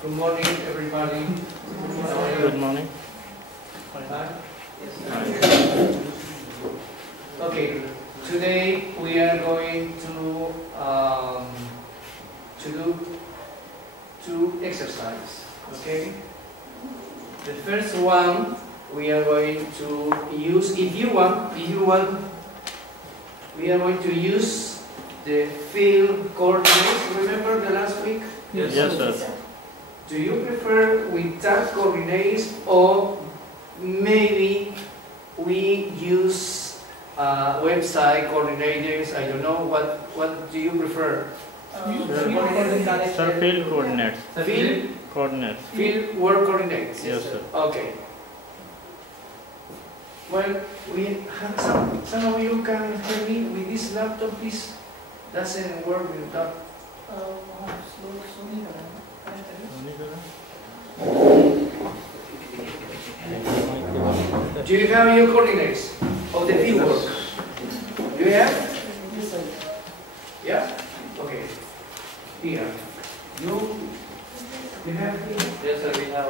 Good morning, everybody. Good morning. Okay, today we are going to do two exercises. Okay. The first one we are going to use. If you want, we are going to use the field coordinates. Remember the last week? Yes, sir. Do you prefer with tag coordinates, or maybe we use website coordinates? I don't know. What do you prefer? Sir, field coordinates. Field Coordinates. field work coordinates. Yes, sir. Okay. Well, we have some of you can help me with this laptop. This doesn't work with that. Do you have your coordinates of the field work? Do you have? Yeah? Okay. Here. You have here? Yes, sir, we have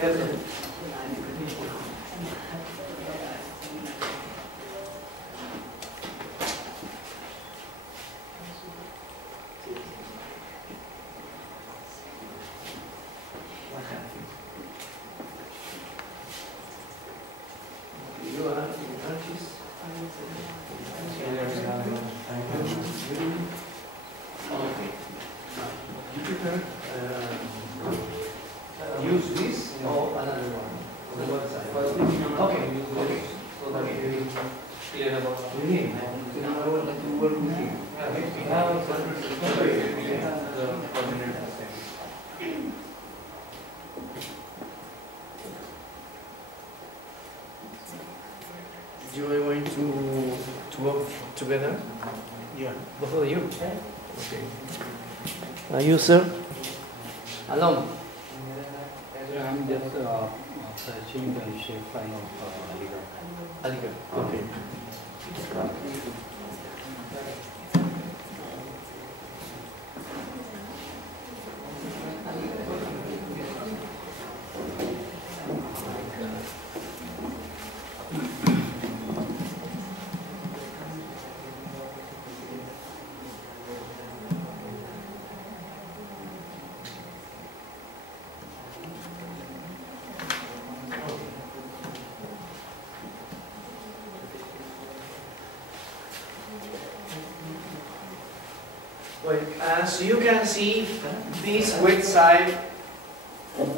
Yes, sir. You are artists. Okay. You prefer use this or another one on the website? Okay. Okay. Now I would like to work with you. You are going to work together? Yeah. Both of you? Okay. Are you, sir? Alone? I'm just searching the shape file of Aligar. Okay. Well, as you can see, this website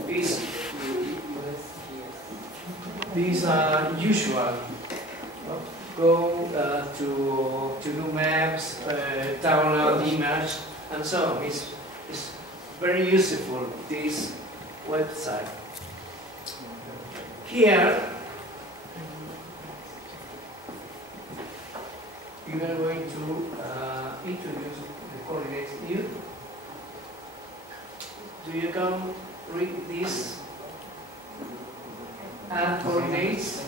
is usual. Go to do maps, download image, and so on. It's very useful, this website. Here, we are going to introduce the coordinates here. Do you come read this? And coordinates.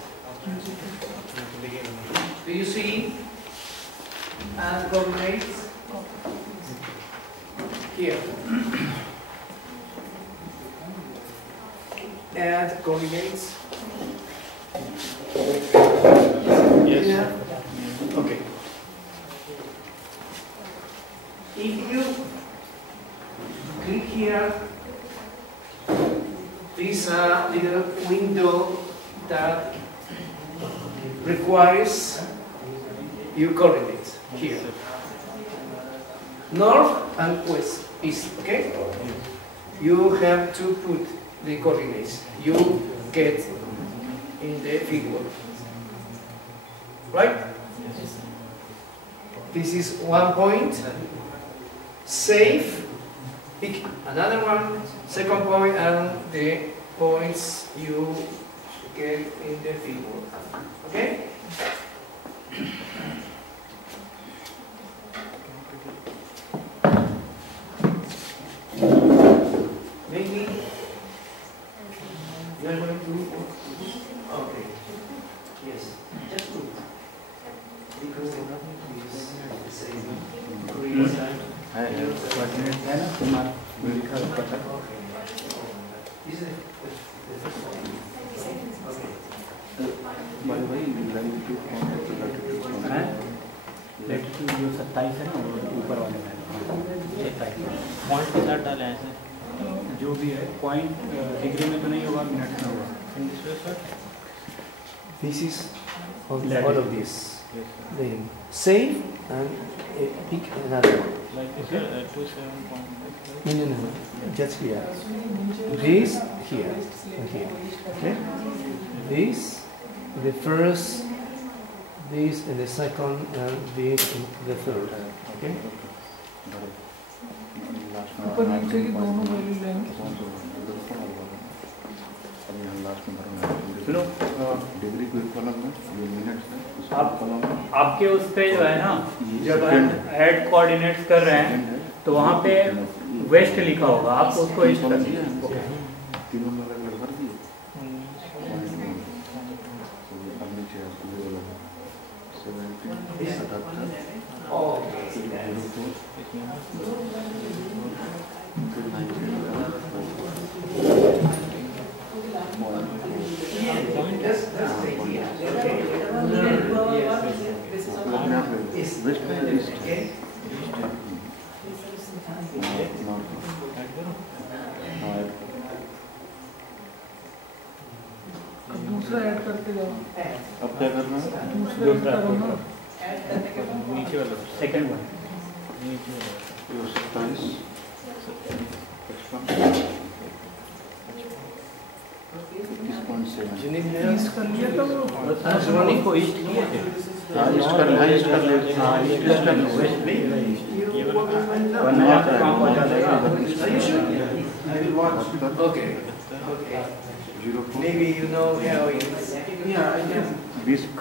Do you see? And coordinates here. And coordinates. Yes. Yeah. Okay. If you click here, this little window that requires your coordinates here. North and west, east, okay? You have to put the coordinates you get in the figure. Right? This is 1 point. Save, pick another one, second point, and the points you get in the figure. Okay? Maybe you are going to है ना कुमार लिखा ऊपर तक। This is the first one. Okay. Latitude जो 27 है ना वो ऊपर वाले में 27 पॉइंट के साथ डाले हैं जो भी है पॉइंट डिग्री में तो नहीं होगा, मिनट में होगा। This is all of this. Then save and pick another one. like this 27.5 No. Just here. This here and here. Okay. This, the first, this and the second, and this and the third. Okay. ऊपर नीचे की दोनों value लेंगे। सुनो degree को column में ये minutes है आप आपके उस पे जो है ना, जब ऐड कोऑर्डिनेट्स कर रहे हैं तो वहाँ पे वेस्ट लिखा होगा, आप उसको ईस्ट कर दीजिए। तीनों में अलग अलग कर दिए अब नीचे 77, that's the idea. अब दूसरा ऐड करते जाओ। अब क्या करना है दूसरा ऐड करो ना। नीचे वाला second one 27 You need east कर लिया तो रोनी को ईस्ट किए थे। ईस्ट कर ले ईस्ट कर ले वेस्ट ये वाला वरना आपका काम हो जाएगा। Are you sure? I will watch. Okay. Maybe you know how it's. Yeah, I guess. 20.7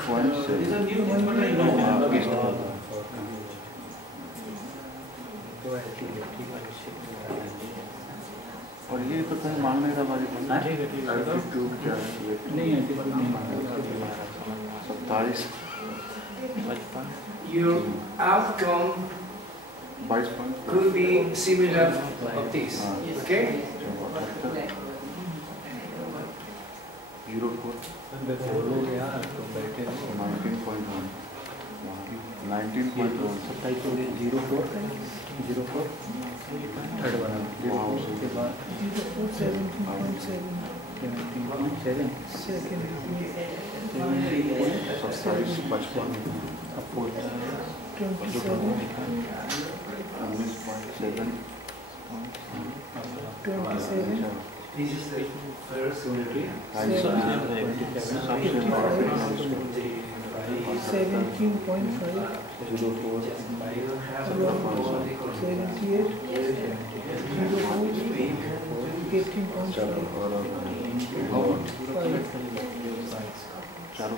और ये तो कहीं मांग नहीं रहा बाजी एल्टीट्यूड क्या है नहीं एल्टीट्यूड नहीं मांगा 27 Your outcome 22 could be similar of this. Okay? 04 बोलो यार तो बैठे 19.1 19.1 27 हो गए 04 थर्ड वाला उसके बाद 17.7 17.7 सेकंड 27 55 अब fourth 27 19.7 27 This is the first unity. 4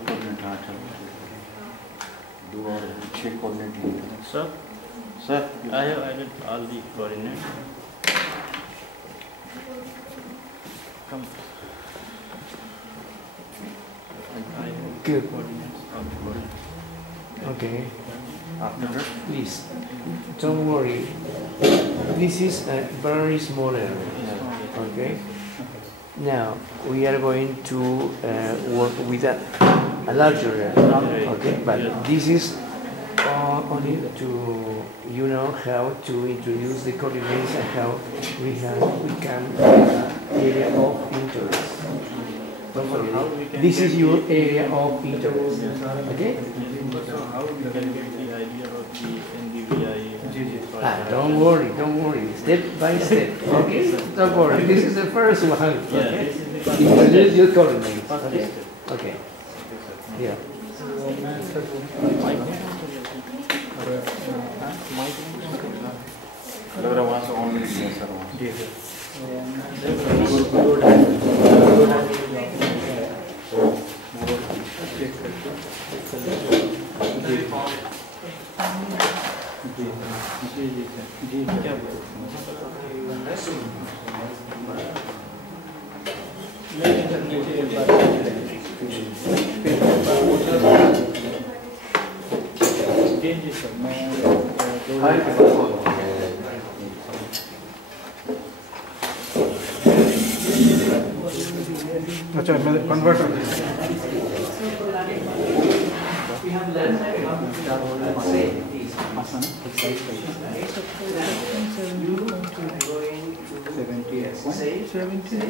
coordinate 8 2 और 6 coordinate sir sir I have added all the coordinates. Come. I have Good. coordinates of the coordinates. Okay. After that Please, don't worry. This is a very small area. Okay. Now we are going to work with a larger area. Okay, but this is only to how to introduce the coordinates and how we can area of interest. Don't forget, this is your area of interest. Okay. So how we can get the idea of the NDVI? Don't worry. Step by step. Okay. Don't worry. This is the first one. Yeah, Okay. this is the Introduce your coordinates. first Okay. step. Okay. Yeah. लग रहा वहाँ से on नहीं किया sir वहाँ जी sir जी क्या जी sir मैं अच्छा converter We have learned how to say this. You are going to say,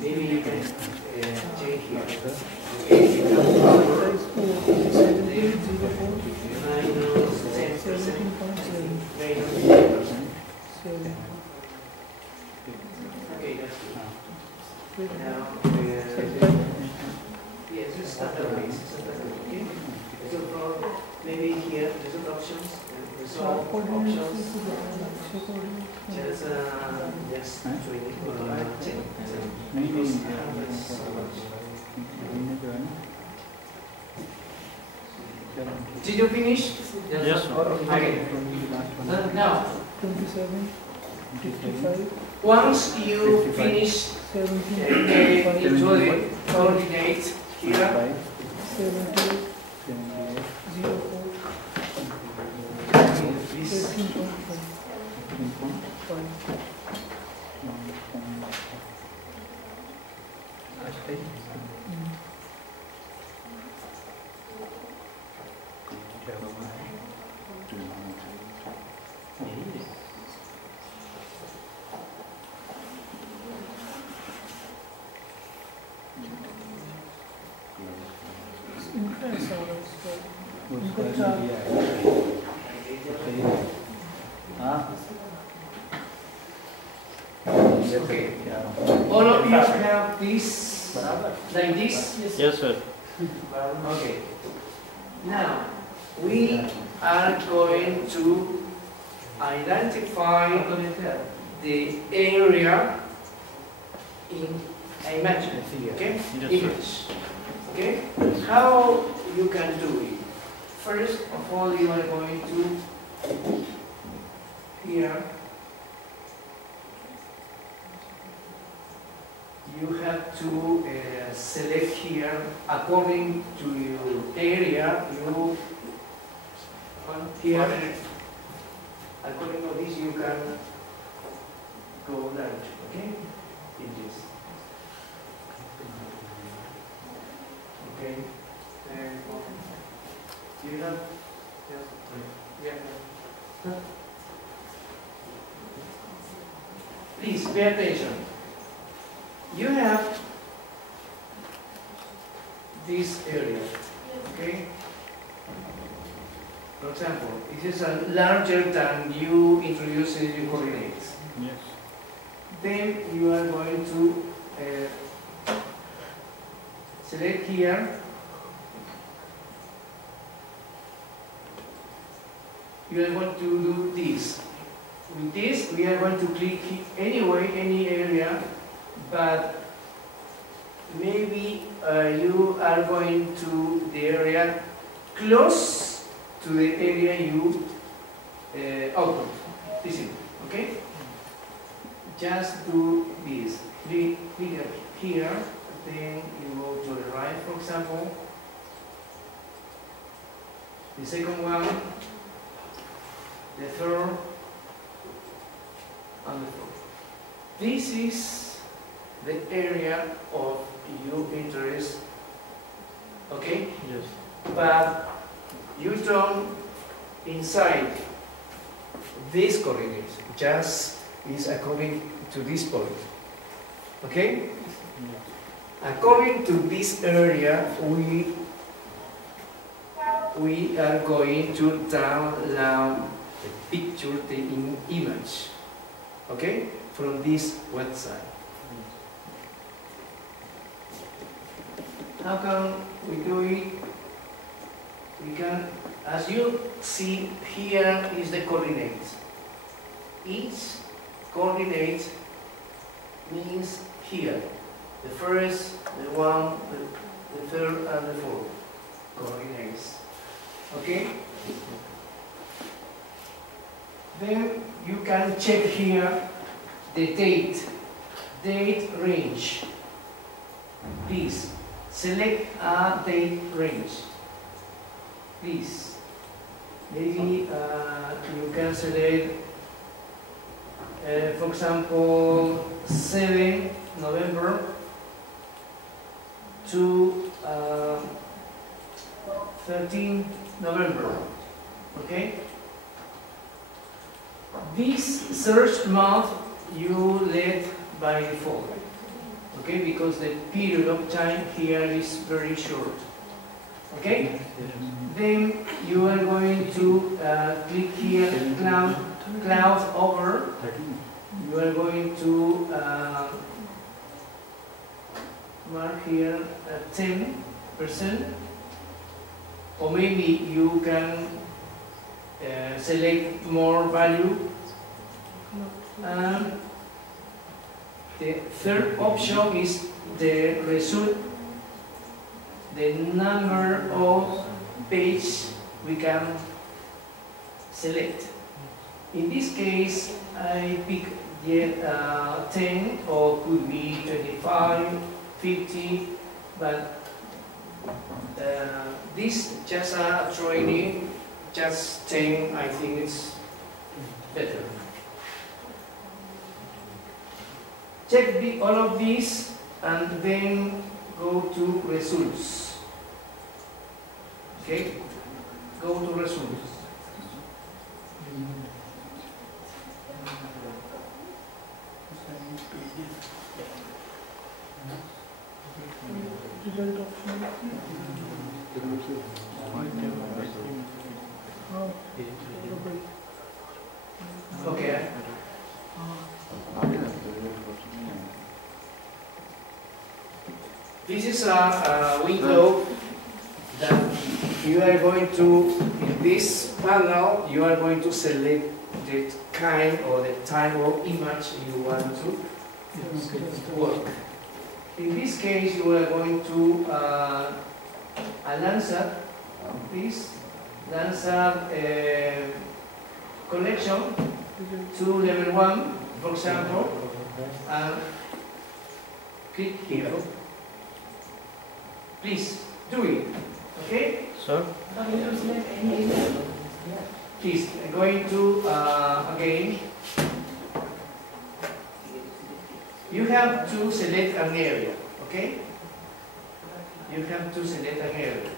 maybe you can change here. Minus 10%. Okay, that's good. Now, yes, it's standard base. Okay. So for maybe here, result options, result options. Just training. Did you finish? Yes. Okay. Now, 27, 55, once you finish 17, into the coordinates here, 70, 04, this 13.5. okay. All of you have this like this? Yes, sir. Okay. Now, we are going to identify the area in image. Okay? Image. Okay? How you can do it? First of all, you are going to here. You have to select here according to your area. You here according to this you can go right. Okay, in this. Okay, and you have please pay attention. You have this area, okay? For example, it is larger than you introduce in your coordinates. Yes. Then you are going to select here. You are going to do this. With this, we are going to click anyway, any area. But maybe you are going to the area close to the area you output. This is okay. Just do this. Click here, then you go to the right, for example. The second one, the third, and the fourth. This is the area of your interest, okay? Yes. But you don't inside this coordinates, just is according to this point, okay? According to this area, we are going to download the picture, the image, okay? From this website. How can we do it? We can, as you see, here is the coordinates. Each coordinate means here. The first, the one, the third, and the fourth coordinates. Okay? Then you can check here the date range. Please select a date range. Please. Maybe you can select, for example, 7 November to 13 November. Okay? This search month you let by default. Okay? Because the period of time here is very short. Okay? Then you are going to click here, cloud over. You are going to mark here 10%, or maybe you can select more value. And the third option is the result, the number of page we can select. In this case, I pick 10, or could be 25, 50, but this just a training, just 10, I think it's better. Check all of these and then go to results. Okay? Go to results. Result option. Okay. This is a window that you are going to, in this panel, you are going to select the kind or the type of image you want to work. In this case, you are going to a Landsat, this Landsat collection to level 1, for example, and click here. Please do it. Okay? Sir? Please, going to again. You have to select an area, okay? You have to select an area.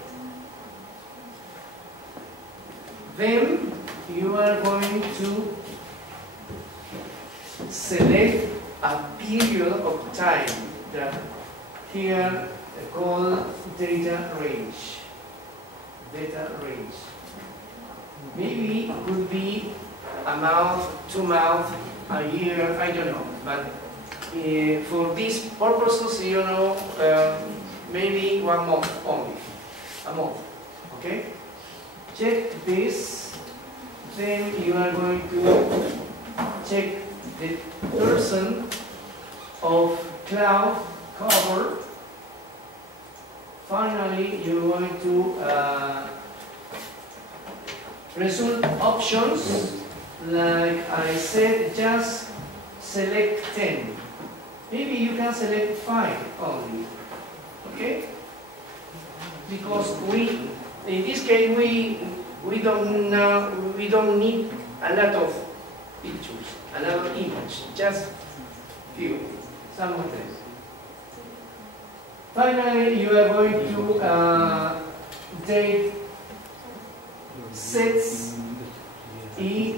Then you are going to select a period of time that here called data range. Data range. Maybe it could be a month, 2 months, a year, I don't know. But for these purposes, you know, maybe 1 month only. A month. Okay? Check this. Then you are going to check the % of cloud cover. Finally, you're going to result options. Like I said, just select 10. Maybe you can select 5 only. Okay? Because in this case, we don't need a lot of pictures, a lot of images, just few, some of them. Finally, you are going to date sets E.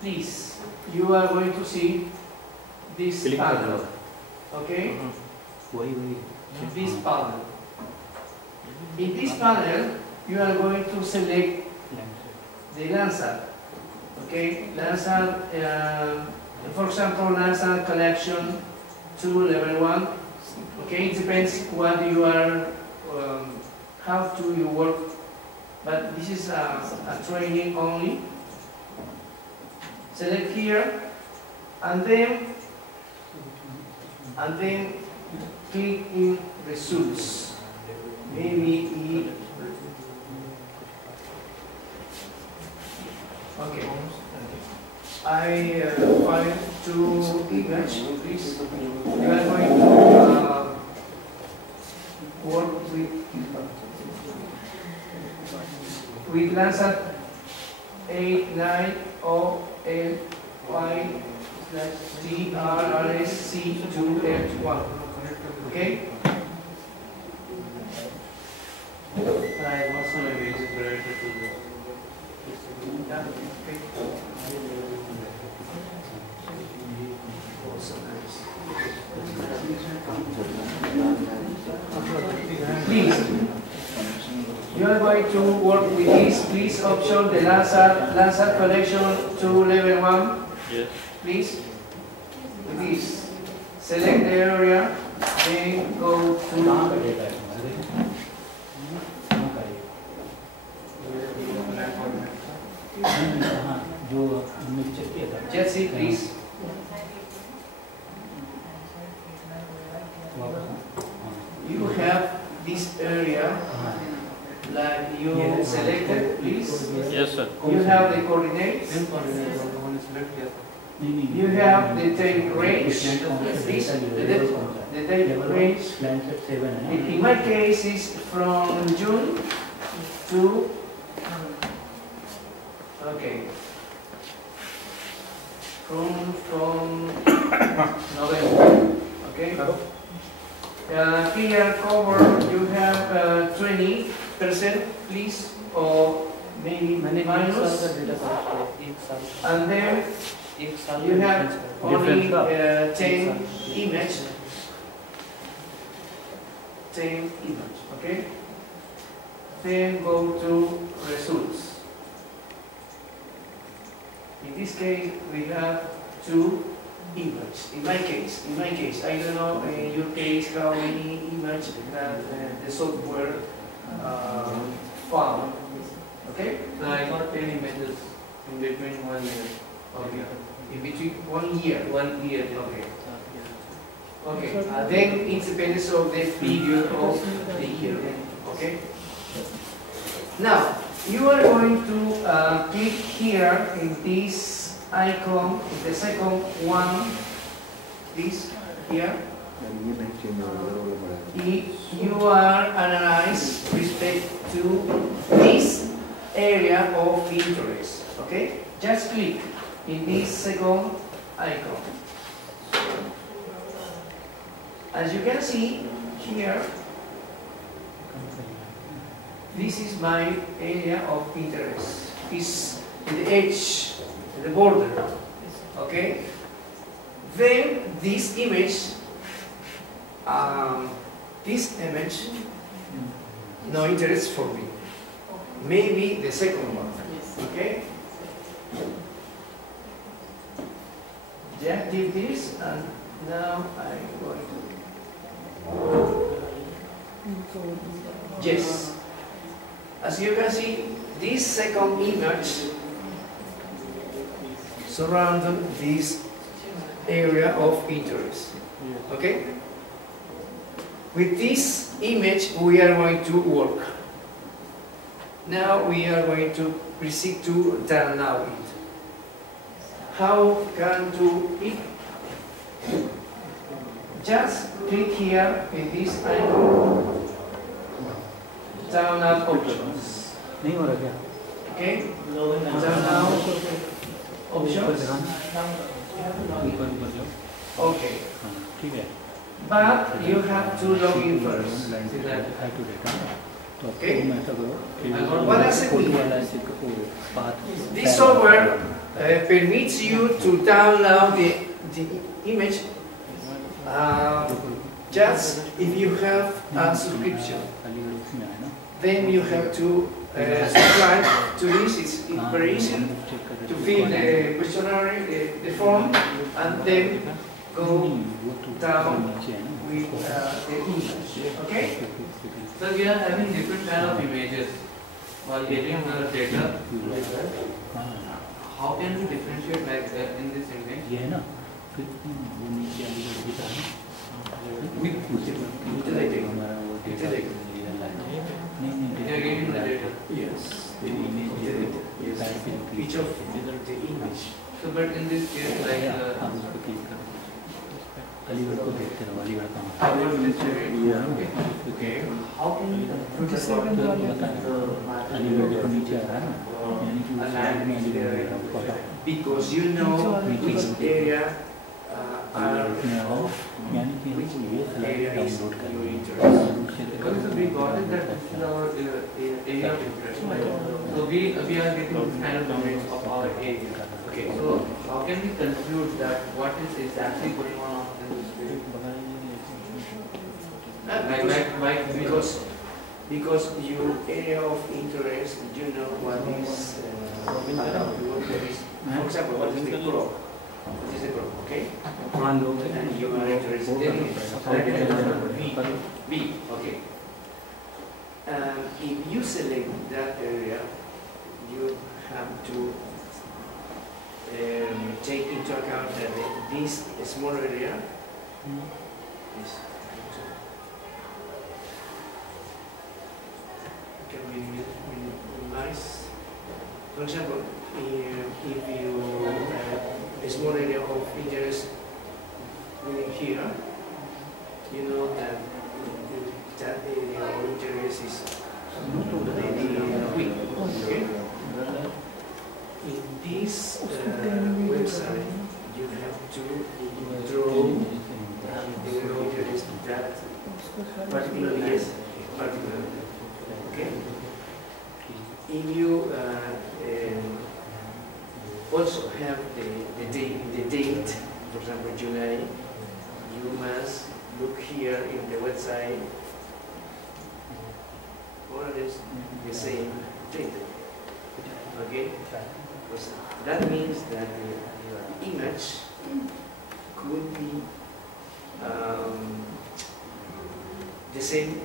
Please, you are going to see this panel. Okay? This panel. In this panel, you are going to select the Landsat. Okay? Landsat, for example, Landsat collection to level 1. Okay, it depends what you are, how to you work, but this is a training only. Select here, and then click in results. Maybe okay. I find two image, please. You are going to work with Landsat 89OLY/TRRSC2F1. Okay? some images related to the. Please, you are going to work with this. Please option the Landsat connection to level 1. Yes. Please, with this, select the area, then go to Jesse, please. You have this area like you selected, please. Yes, sir. You have the coordinates. You have the time range. Please, the time range. In my case, is from June to from November. Okay. Here cover you have 20%, please, or maybe minus, and then you have only 10 image. Okay. Then go to results. In this case, we have 2 images. In my case, I don't know in your case how many images that the software found. Okay? So I got 10 images in between 1 year. Okay. In between 1 year. 1 year. Okay. Okay. Then it depends on the period of the year. Okay. Now you are going to click here in this icon, the second one, this here. If you are analyzed respect to this area of interest, okay? Just click in this second icon. As you can see here, this is my area of interest. It's the edge, the border. Okay? Then this image, no interest for me. Maybe the second one. Okay? Deactivate this, and now I'm going to. Yes. As you can see, this second image surrounds this area of interest. Okay? With this image, we are going to work. Now we are going to proceed to download it. How can do it? Just click here in this icon. Download options. Okay? Download options. Okay. But you have to log in first. Okay? What does it mean? This software permits you to download the image just if you have a subscription. Then you have to subscribe to this. It's very easy to fill the questionnaire, the form, and then go down with the image. Okay? So we are having different kind of images while getting the data. How can we differentiate like that in this image? They are getting the data. Yes, the image. Each of the image. So, but in this case, like okay. How can you because you know which area are of which area is your interest. Okay, so we got it that this is our area of interest. So we are getting this kind of limits of our area. Okay. So how can we conclude that what is exactly going on in this field? Because your area of interest, you know what is, for example, what is the crop? What is the crop, okay? And you are interested in it. B, okay. If you select that area, you have to take into account that this small area is can be minimized. For example, if you a small area of interest within here, you know that that area of interest is weak. Okay? In this website, you have to draw the interest that particular yes, particular. Okay. If you also have the date, for example, July, you must look here in the website more or less the same date. Okay? Because that means that the image could be the same,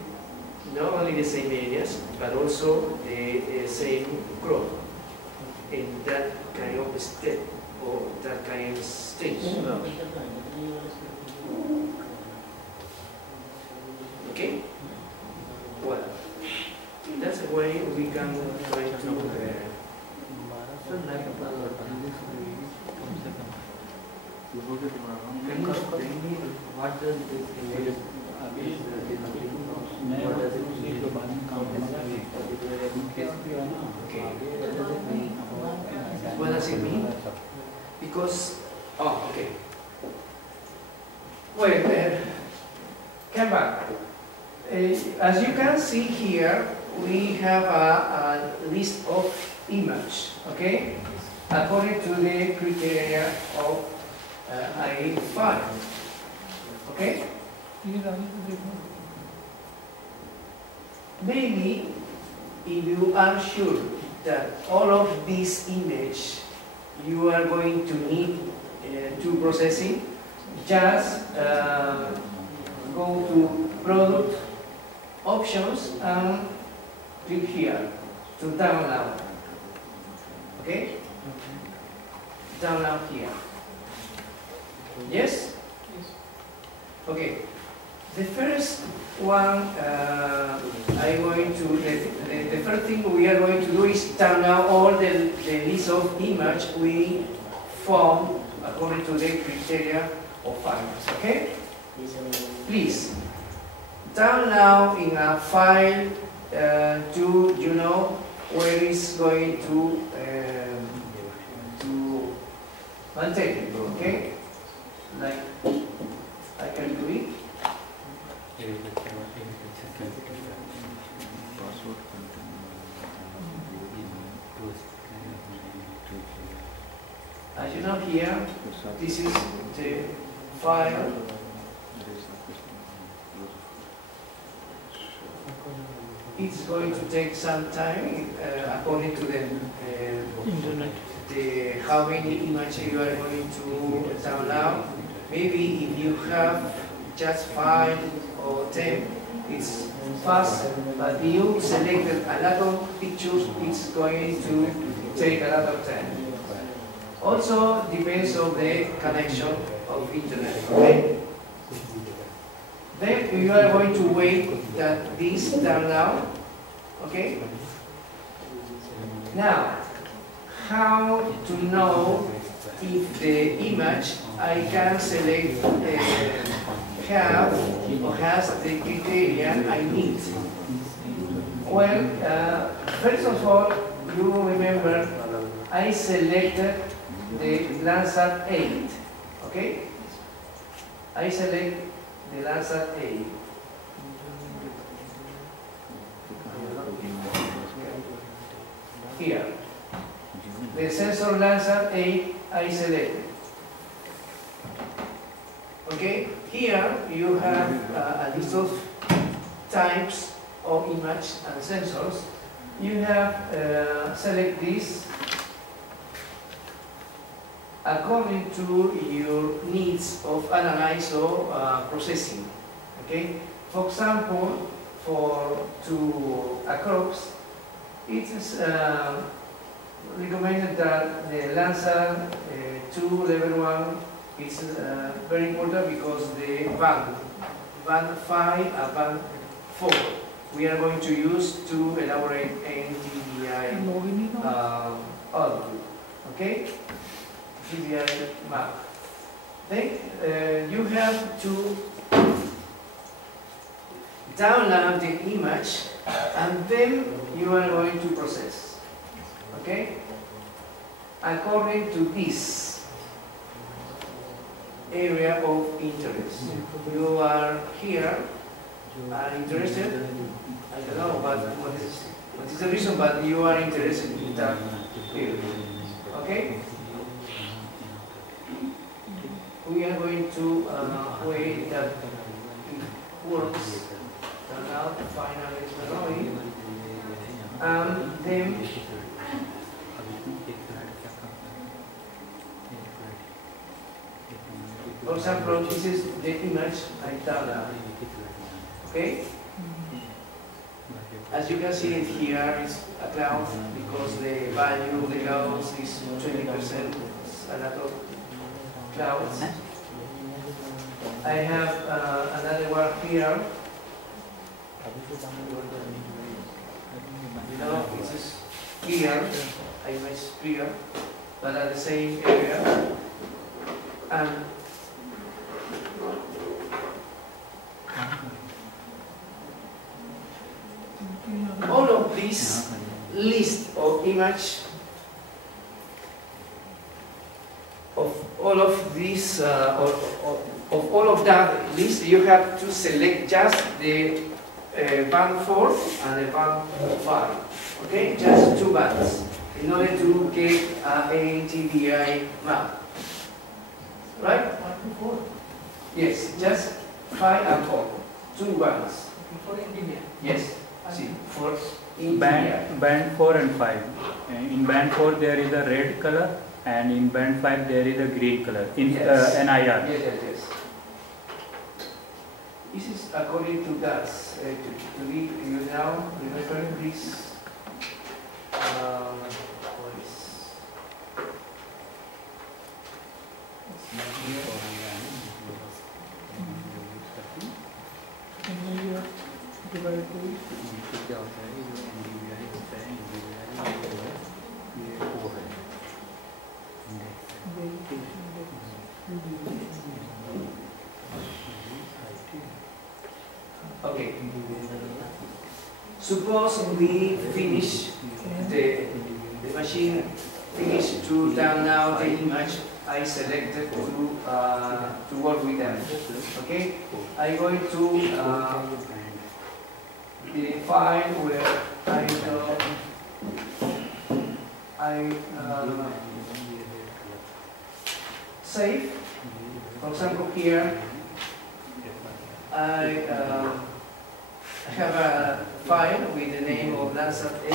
not only the same areas, but also the same crop in that kind of step or that kind of stage. Okay? Well, that's the way we can try to Can you explain me what does this image what does it mean? Because, oh, okay. Well, come back. As you can see here, we have a list of images, okay? According to the criteria of I5, okay? Maybe if you are sure that all of these images you are going to need to processing, just go to product options and click here to download. Okay? Download here. Yes? Okay. The first one, the first thing we are going to do is download all the list of images we found according to the criteria of files. Okay? Please download in a file to where it's going to maintain it. Okay? Like I can do it. As you know here, this is the file. It's going to take some time according to the internet. How many images you are going to download. Maybe if you have just 5 or 10, it's fast. But if you selected a lot of pictures, it's going to take a lot of time. Also depends on the connection of internet. Okay? Then you are going to wait that this download. Okay? Now, how to know if the image I can select have or has the criteria I need? Well, first of all, you remember I selected the Landsat 8. Okay? I select the Landsat A. Here. The sensor Landsat A I selected. Okay, here you have a list of types of image and sensors. You have select this according to your needs of analyze or processing. Okay, for example, to a crops, it is recommended that the Landsat 2 level 1 is very important because the band 5 and band 4 we are going to use to elaborate NTDI output. Okay, TDI map. Then you have to download the image and then you are going to process. Okay, according to this area of interest. You are here, are interested, I don't know what is the reason, but you are interested in that area. Okay? We are going to wait that it works, turn out finally, and then for example, this is the image I downloaded. Okay? As you can see it here is a cloud because the value of the clouds is 20%. It's a lot of clouds. I have another one here. You know, this is here, image here, but at the same area. And all of this list of image of all of this of all of that list, you have to select just the band 4 and the band 5. Okay, just 2 bands in order to get an NTDI map. Right? 1 to 4. Yes, just 5 and 4. 2 bands. For engineer. Yes. See, for band 4 and 5. In band 4 there is a red color, and in band 5 there is a green color. In yes. NIR. Yes. This is according to that. To be you now remember this. What is? Divided by okay. Suppose we finish the machine finished to download the image I selected to work with them. Okay, I'm going to the file where I save. For example, here I have a file with the name of Landsat A.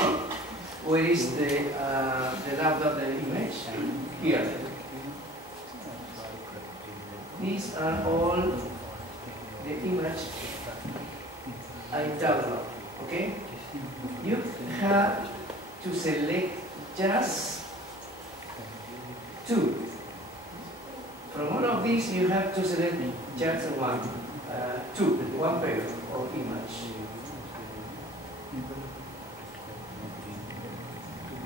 Where is the lambda the image? Here. These are all the image I download. Okay? You have to select just 2. From all of these, you have to select just 1 pair of image.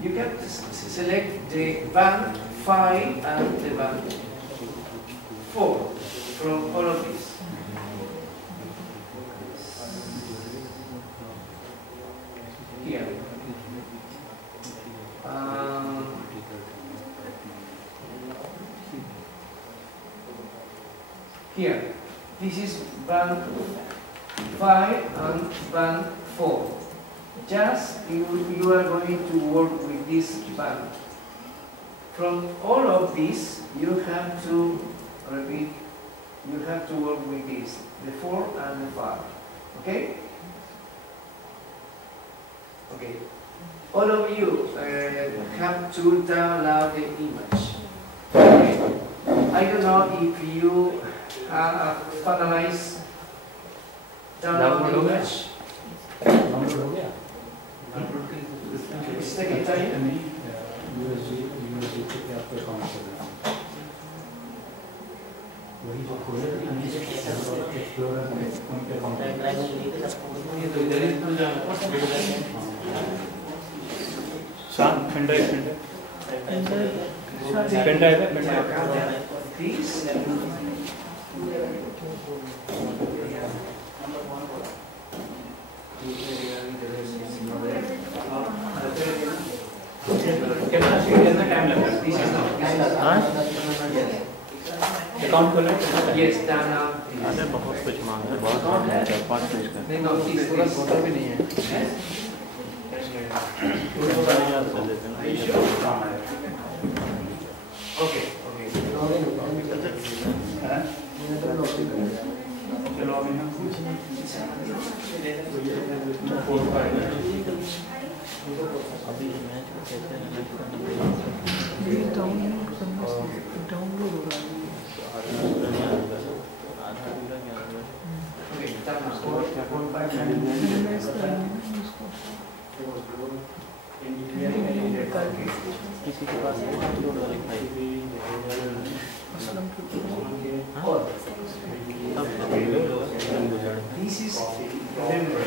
You can select the band 5 and the band 4 from all of these. Here. here. This is band 5 and band 4. Just you are going to work with this band. From all of this, you have to repeat. You have to work with this, the 4 and the 5. Okay? Okay. All of you have to download the image. Okay. I don't know if you finalize download the image. It's taking time. Account खोलें Yes, down now. अरे बहुत कुछ मांग है, बहुत मांग है, 4-5 page का। नहीं, no, पूरा फोटो भी नहीं है। Okay, okay. ये डाउनलोड हो रहा है। Okay, down now. किसी के पास डाउनलोड वाली file This is, remember,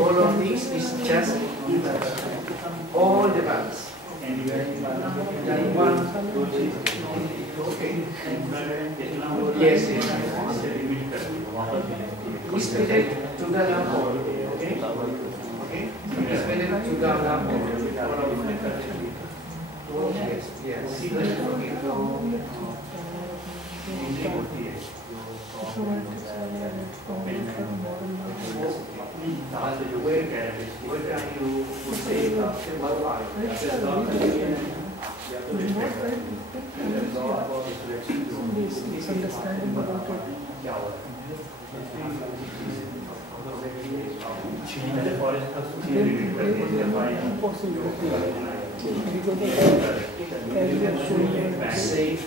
all of this is just all the bands. One, okay. Yes, yes. We split it to the number, okay? Okay? We split it to the number. Yes, yes. Where can you say misunderstanding about it. Impossibility. Because as we are showing you are saying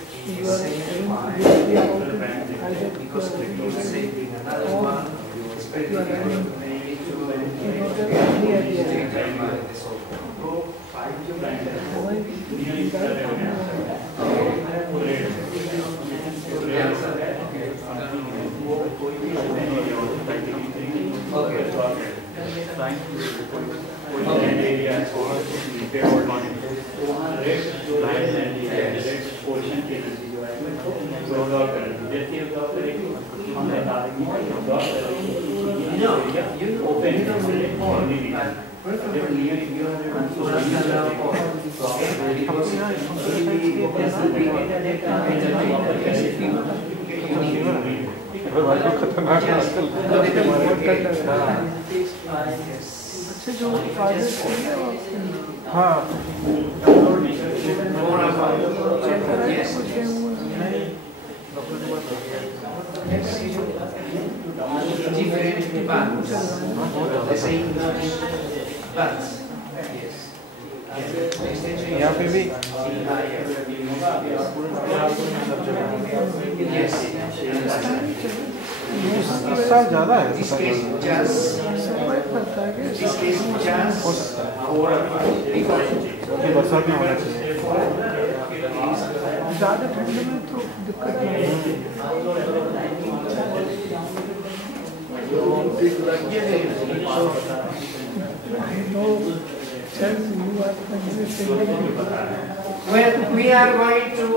because you are saving another one, you are running in order any idea. different bands, the same bands. Yes. यहाँ पे भी Yes. इस साल ज़्यादा है। This case just or ये बरसात में होना चाहिए। ज़्यादा ठंड में तो दिक्कत नहीं है। Well, we are going to,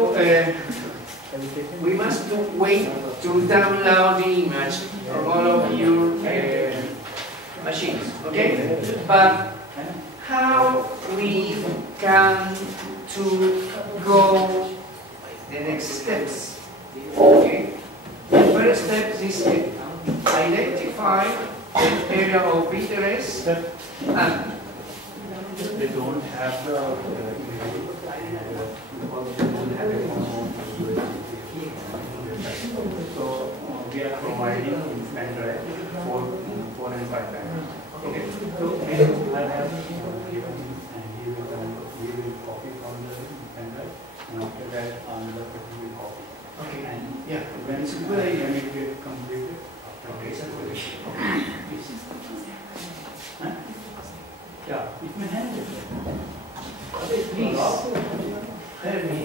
we must wait to download the image from all of your machines, okay? But how we can to go the next steps? first step is identify the area of interest and They don't have the so we are providing instant drive for 4 and 5 times. Okay. So I have given and he will copy from the instant drive, and after that another person will copy. okay. And Yeah. when It's a good idea. when it gets completed, Okay, so yeah, it may handle it. okay, please tell me.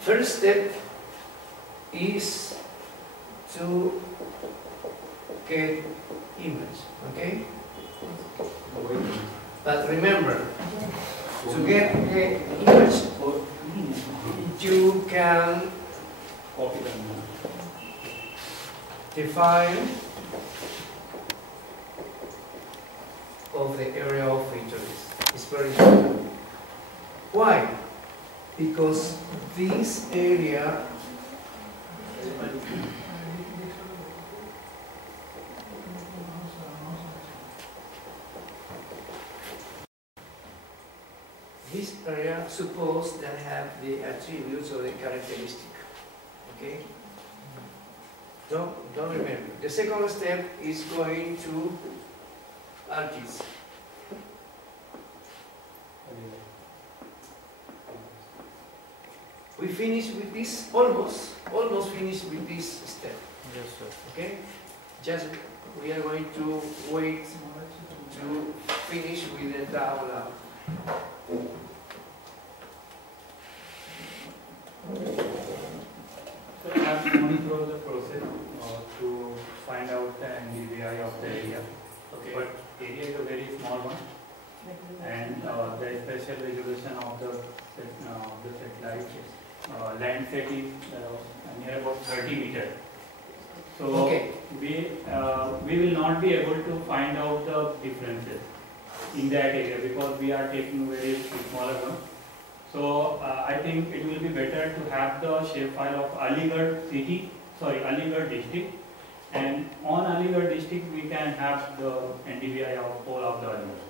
First step is to get image, okay? But remember, to get the image, you can Copy them. define of the area of interest. It's very important. Why? Because this area suppose that have the attributes or the characteristic. Okay? Don't remember. The second step is going to ArcGIS. We finish with this, almost finished with this step. Yes, sir. Okay? Just we are going to wait to finish with the tabla. So I have gone through the process to find out the NDVI of the area. Okay. But area is a very small one, and the spatial resolution of the satellite land set is near about 30 meters. So Okay. we will not be able to find out the differences in that area because we are taking very smaller one. So I think it will be better to have the shapefile of Aligarh district, and on Aligarh district we can have the NDVI of whole of the Aligarh.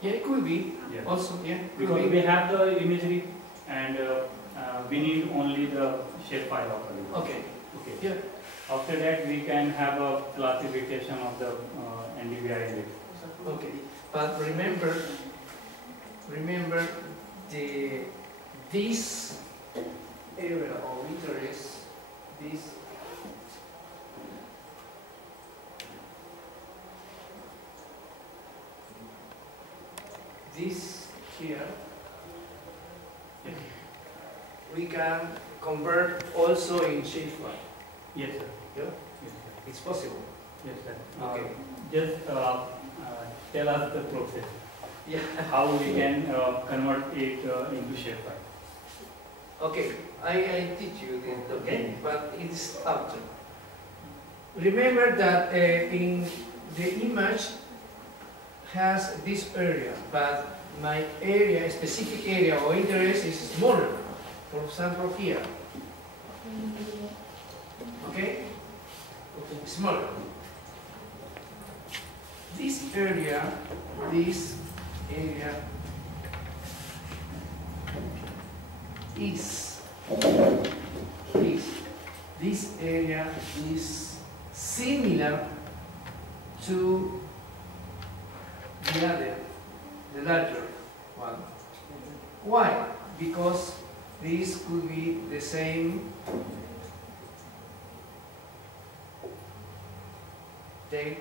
Yeah, it could be. Yeah. Also, yeah. Could Because be. we have the imagery and we need only the shapefile of Aligarh. Okay. Okay. Yeah. After that we can have a classification of the NDVI list. Okay. But remember this area of interest, this here, we can convert also in shapefile. Yes, sir. Yeah? Yes, sir. It's possible. Yes, sir. Okay. Just tell us the process. Yeah. How we can convert it into shapefile. Okay, I teach you this, okay? But it's after. Remember that in the image has this area, but my area, specific area of interest is smaller. For example, here. Okay? Smaller. This area is this area is similar to the other, the larger one. Why? Because this could be the same date.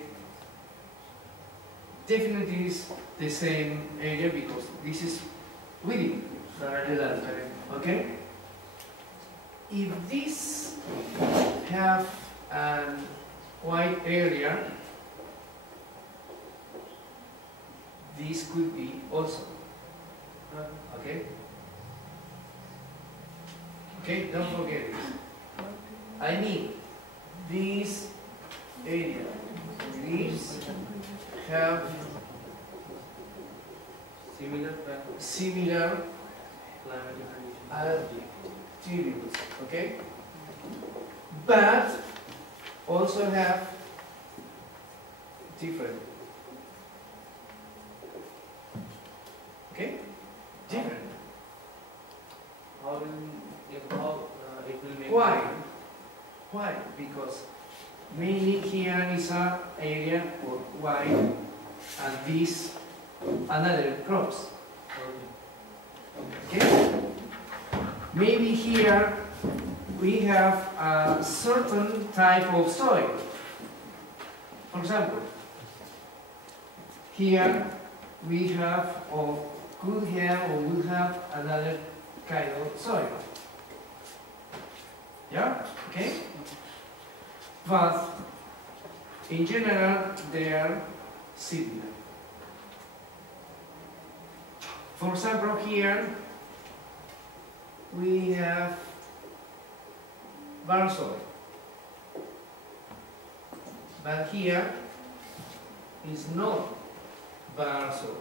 Definitely is the same area because this is within the larger. Okay? If this have a wide area, this could be also. Okay? Okay, don't forget this. I mean, this area, this have similar climate conditions. attributes, okay? But also have different. Okay? Different. How will it will make? Why? Why? Because mainly here is a area for wine and this another crops. Okay? Maybe here we have a certain type of soil. For example, here we have or could have or will have another kind of soil. Yeah? Okay? But in general they are similar. For example, here we have barren soil, but here is not barren soil.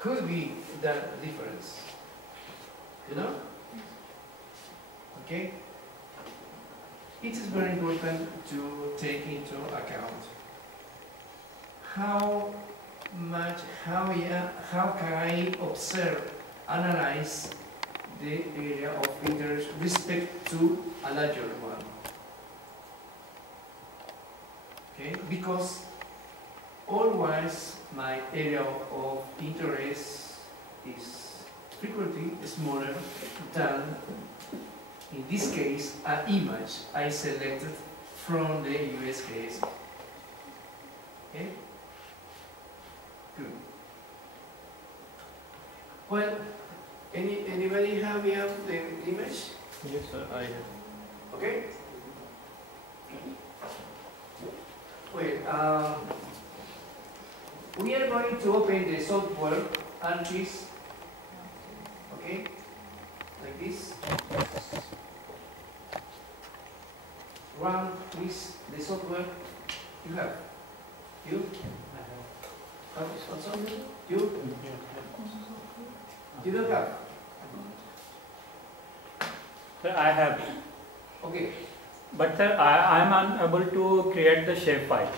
Could be that difference, you know? Okay? It is very important to take into account how can I observe, analyze the area of interest respect to a larger one. Okay, because always my area of interest is frequently smaller than, in this case, an image I selected from the USGS. Okay? Good. Well, anybody have the image? Yes, sir, I have. Okay? Well, we are going to open the software entries, okay, like this. Run this, the software you have. You? I have. Also? You? You don't have? Sir, I have, Okay. but sir, I am unable to create the shape file.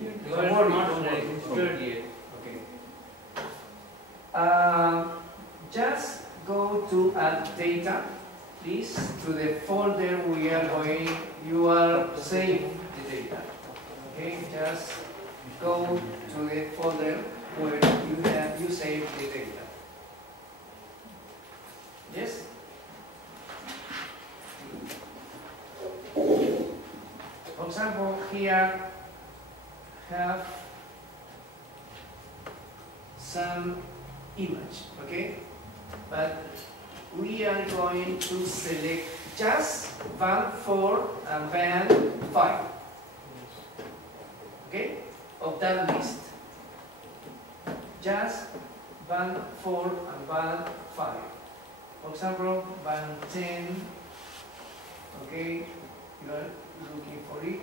You are not registered yet. Okay. Just go to add data, please, to the folder we are going, you are save the data. Okay, just go to the folder where you save the data. Yes? For example, here have some image, okay? But we are going to select just band 4 and band 5, okay? Of that list. Just band 4 and band 5. For example, band 10, okay? You are looking for it.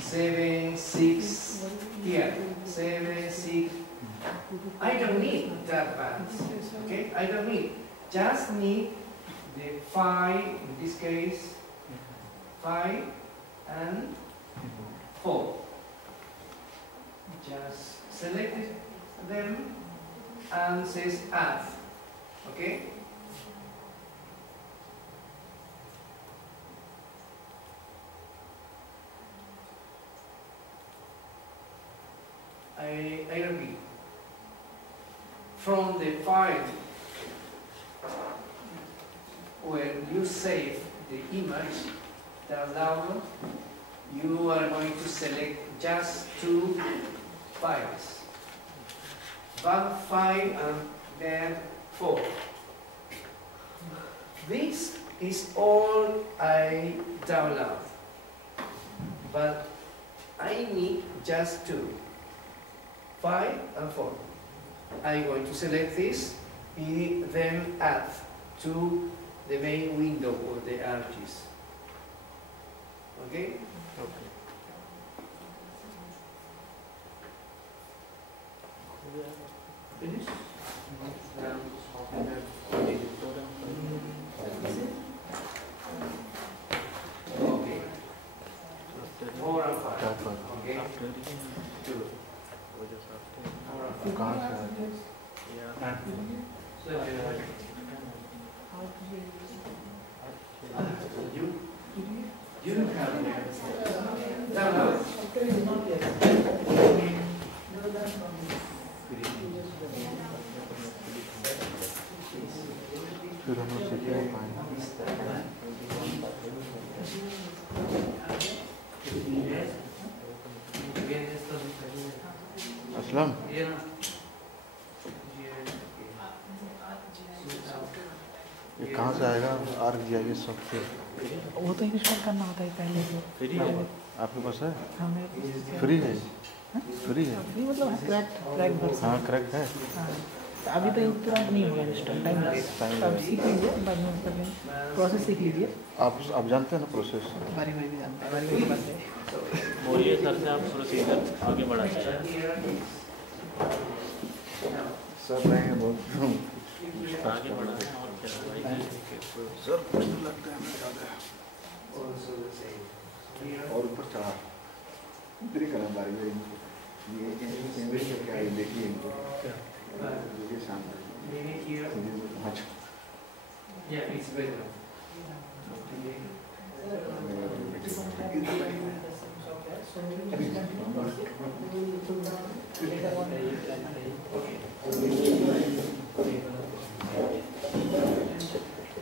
Seven, 6, here, 7, 6. I don't need that band, okay? I don't need. Just need the 5, in this case, 5 and 4. Just select them and says add, okay? I repeat, from the file when you save the image, download, you are going to select just 2 files, band 5 and then 4. This is all I download. but I need just 2, 5 and 4. I'm going to select this, then add to the main window of the ArcGIS. Okay? Finish? Okay. 4 and 5. Okay? 2. 4 and 5. You don't have it. Download. Aslam ये कहाँ से आएगा ArcGIS software? वो तो install करना होता है पहले से। फ्री है आपके पास है? हाँ मेरे पास फ्री है? फ्री है? फ्री मतलब क्रैक वर्जन। हाँ क्रैक है। हाँ अभी तो तुरंत नहीं होगा इंस्टॉल, टाइम लगेगा। अब सीख लीजिए, बाद में मतलब प्रोसेस सीख लीजिए। आप जानते हैं ना प्रोसेस? बारी बारी भी जानते हैं, बारी बारी बात है। बोलिए सर से आप प्रोसीजर आगे बढ़ाते हैं। सर रहेंगे बहुत आगे बढ़ाते हैं और क्या सर लगता है ज़्यादा और ऊपर चढ़ा इधर ही करा बारी बारी ये क्या है देखिए इनको ये शानदार Yeah, it's better.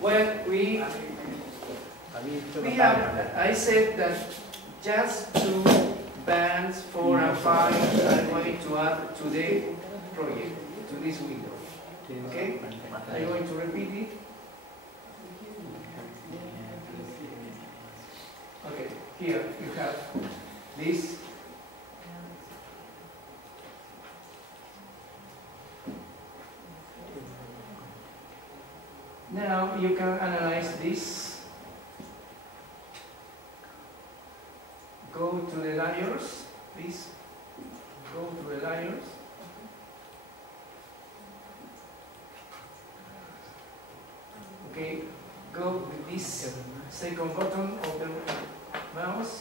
Well, we have, I said that just 2 bands, 4 and 5, are going to add to the project, to this window. Okay? I'm going to repeat it. Okay, here you have this. Now you can analyze this. Go to the layers, please. Go to the layers. Okay, go with this second button of the mouse.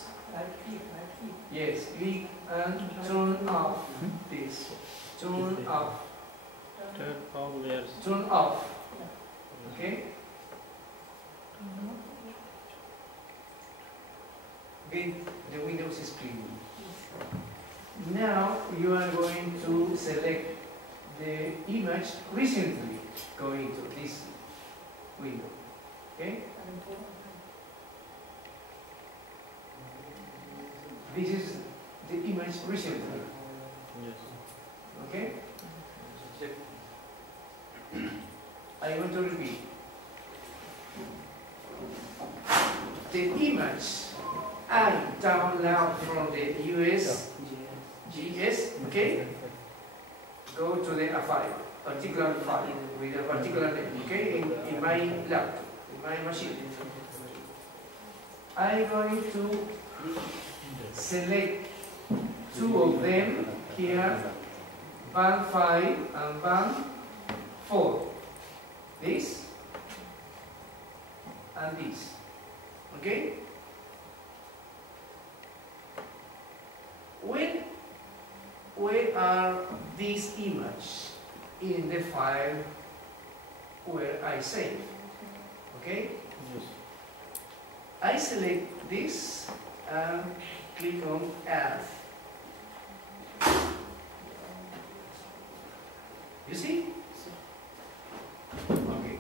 Yes, click and turn off this. Turn off. Turn all layers. Turn off. Okay? Okay, the Windows is clean. Now you are going to select the image recently going to this window. Okay? This is the image recently. Yes. Okay? I want to repeat. The image I download from the USGS, okay? Go to the file, particular file with a particular name, okay? In my laptop, in my machine. I'm going to select 2 of them here, band 5 and band 4. This and this. Okay? Where are these images in the file where I save? Okay? Yes. I select this and click on Add. You see? Okay.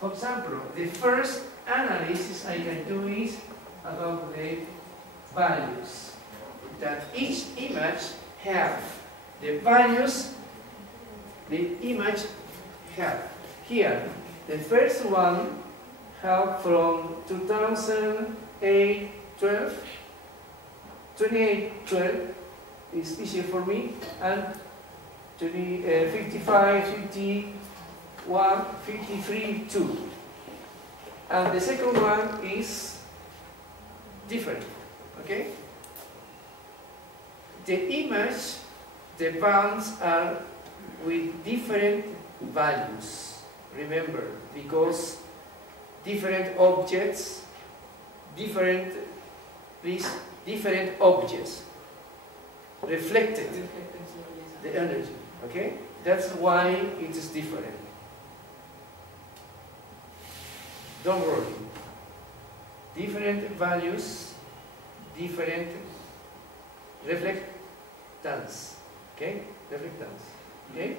For example, the first analysis I can do is about the values. That each image have the values the image have. Here, the first one have from 2008, 12, 28, 12 is easier for me, and 55, 51, 53, 2. And the second one is different, okay? The image, the bands are with different values, remember, because different objects, different objects reflected the energy, okay? That's why it is different. Don't worry. Different values, different reflectance, okay? Reflectance, okay?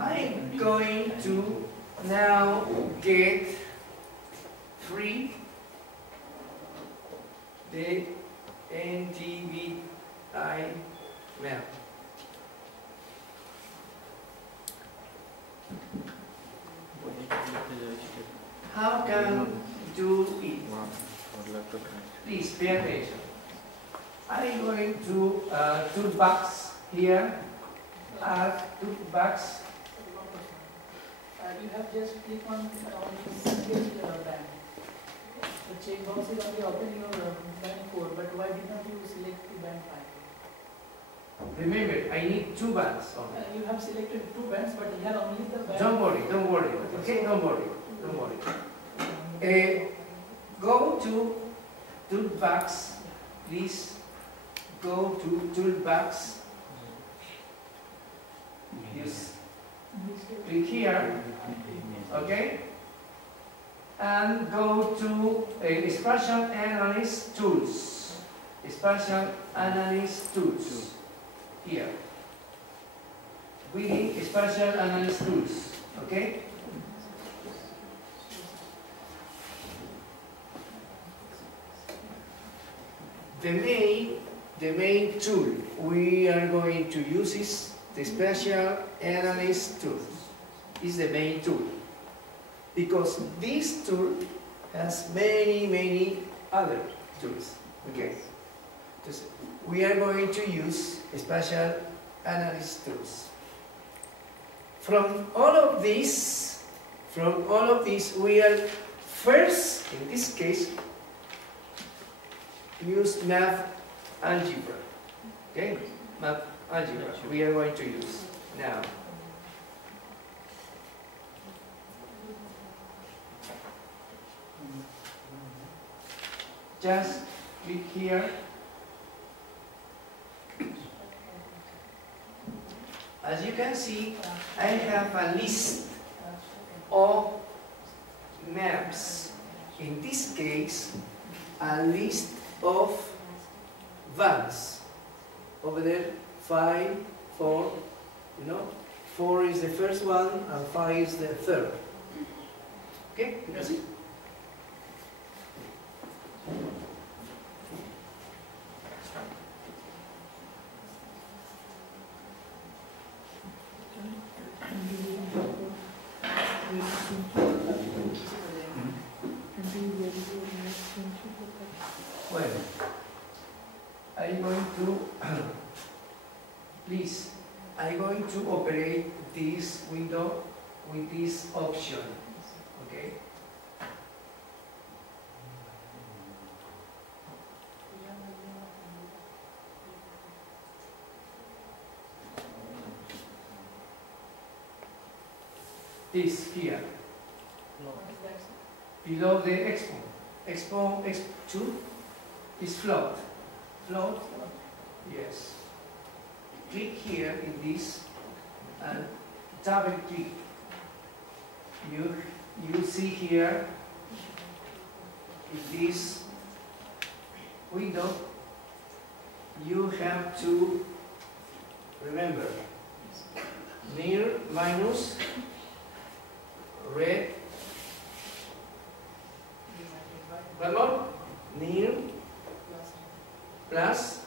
I'm going to now get free the NDVI map. How can do it? Please pay attention. I'm going to toolbox here. Add toolbox. You have just click on single bank. The checkbox is only open your bank 4, but why did not you select the bank 5? Remember, I need 2 bands only. You have selected 2 bands, but here only the bank. Don't worry, okay? Don't worry. Go to toolbox, please. Go to toolbox. Yes. Click here, okay? And go to Spatial Analysis Tools. Spatial Analysis Tools. Here. We need Spatial Analysis Tools, okay? The main tool we are going to use is the Spatial Analysis Tool. Is the main tool, because this tool has many other tools. Okay, so we are going to use Spatial Analysis Tools. From all of these, we are first, in this case, use math algebra. Okay, math algebra. We are going to use now. Just click here. As you can see, I have a list of maps. In this case, a list of vans. Over there, 5, 4, 4 is the first one and 5 is the third. Okay, you can see? Well, I'm going to, please, I'm going to operate this window with this option, okay? This here, below the expo X2 is float, yes. Click here in this and double click. You see here in this window, you have to remember near minus red, one more, near plus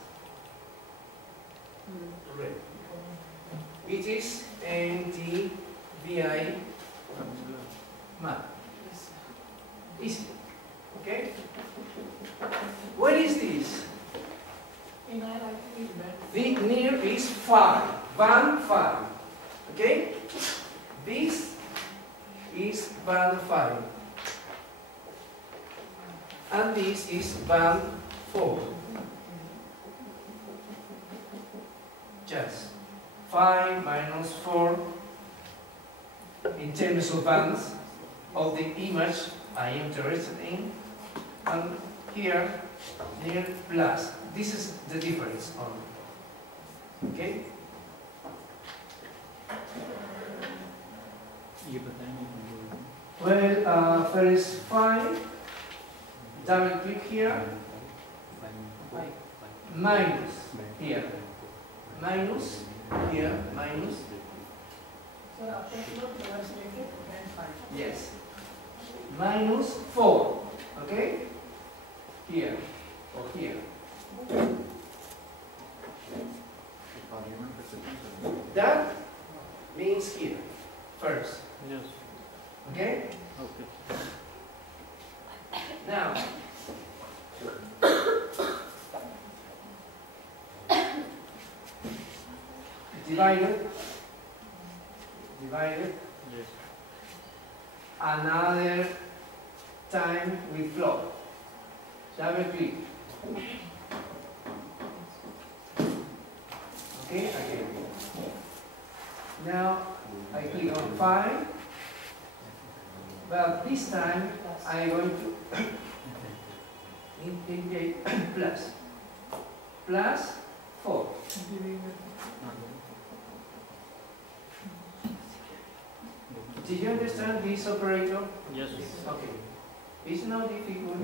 The near is far, band far. Okay? This is band 5. And this is band 4. Just 5 minus 4 in terms of bands of the image I am interested in. And here, near plus. This is the difference only. Okay? Well, first 5, double click here, minus here, minus here, minus, So after slope, you have selected band 5. yes, minus 4, okay, here or here. That means here, first, Yes. okay? Okay. Now, divided, Yes. another time with plot. Double click. Okay, again. Now I click on 5, but this time I'm going to indicate plus. Plus 4. Did you understand this operator? Yes. Okay. It's not difficult.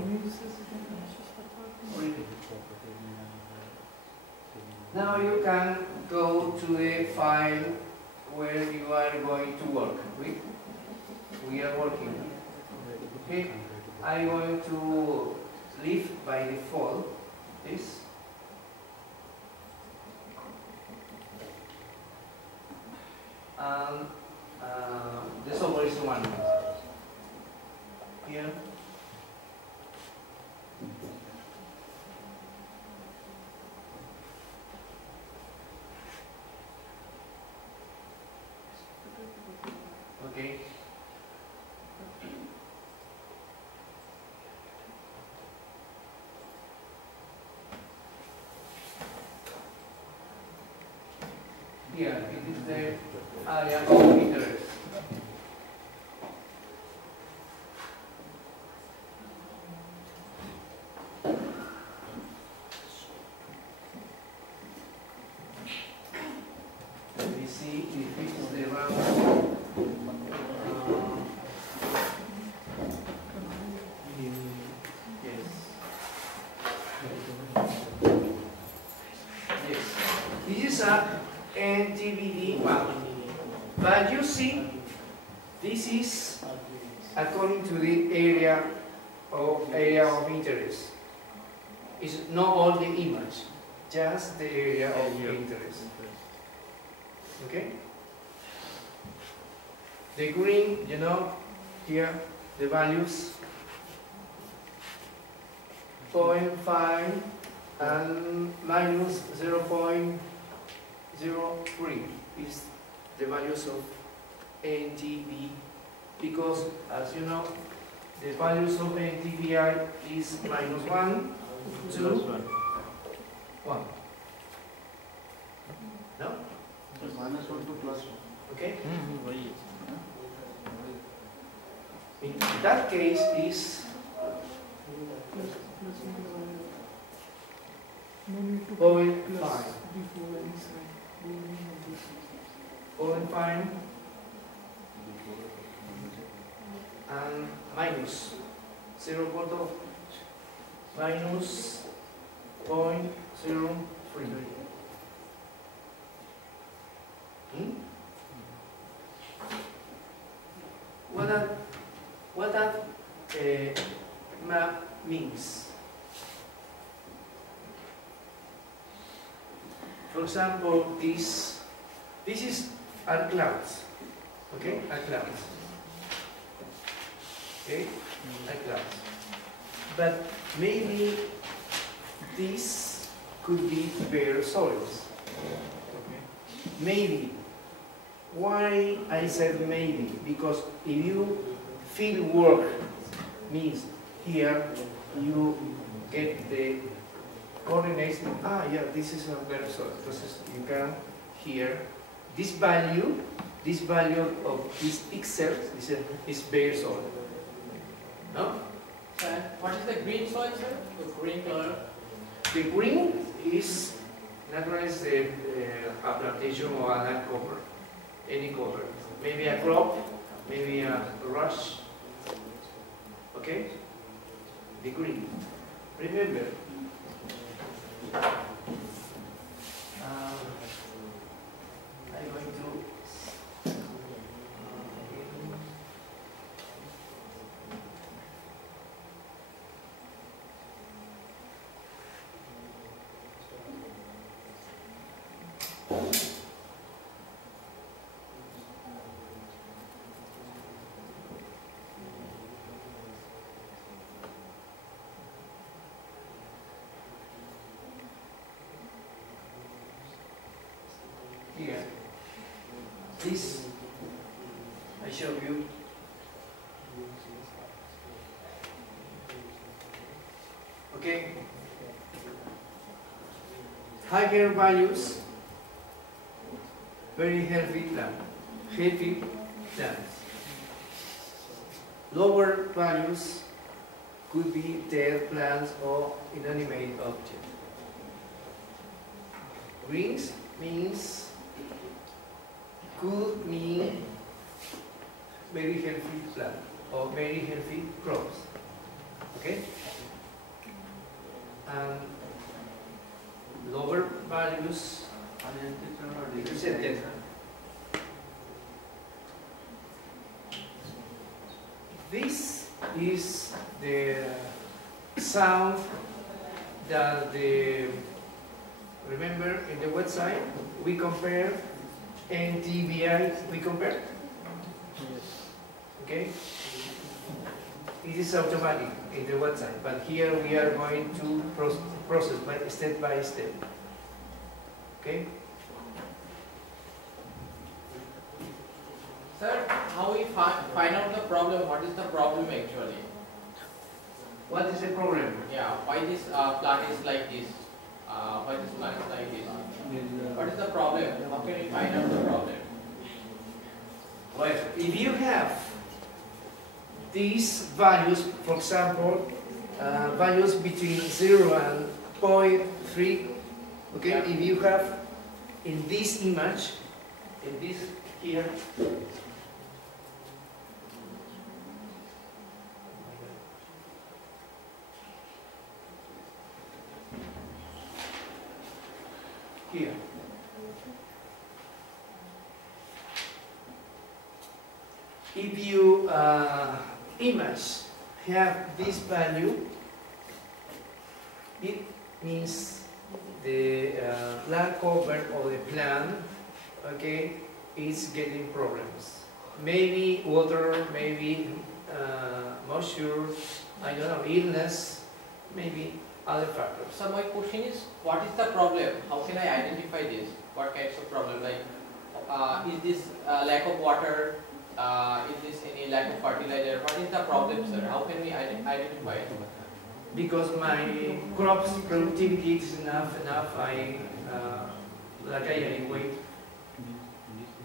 Now you can go to the file where you are going to work with. We are working. Okay. I'm going to leave by default this. And the software is one. Here. Okay. Here, it is the area of interest. Let me see if it is the round. Yes. This is a NTBD map. But you see, this is according to the area of interest. It's not all the image, just the area of interest. Okay? The green, you know, here the values 0.5 and minus 0.03 is the values of NTB, because as you know, the values of NTBI is minus 1, 2, 1. No? Minus 1 to plus 1. Okay? Why? In that case is No need to 0.5. before any sign. No need of this. 0.5 and minus 0.0 minus 0.03. What that map means? For example, this is are clouds. Okay, are clouds. Okay, are clouds. But maybe this could be bare soils. Maybe. Why I said maybe? Because if you field work means here you get the coordinates. Yeah, this is a better soil. You can here this value of this pixel is bare soil. No? And what is the green soil, sir? The green color? The green is naturally a plantation or a land cover, any cover. Maybe a crop, maybe a rush. Okay? The green. Remember, I'm going to here. This I show you. Okay. Higher values, very healthy plants. Lower values could be dead plants or inanimate objects. Greens means could mean very healthy plant or very healthy crops. Okay? And lower values represented. This is the sound that remember in the website we compare NTBI, we compare? Okay? It is automatic in the website, but here we are going to process step by step. Okay? Sir, how we find out the problem? What is the problem actually? What is the problem? Yeah, why this plant is like this? Why this plant is like this? What is the problem? How can we find out the problem? Well, if you have these values, for example, values between 0 and 0.3, okay, yeah. If you have in this image, in this here, here. If you image have this value, it means the land cover or the plant, okay, is getting problems. Maybe water, maybe moisture, I don't know, illness, maybe other factors. So my question is, what is the problem? How can I identify this? What kinds of problem? Like, is this lack of water? Is this any lack of fertilizer? What is the problem, sir? How can we identify it? Because my crops productivity is enough, I wait.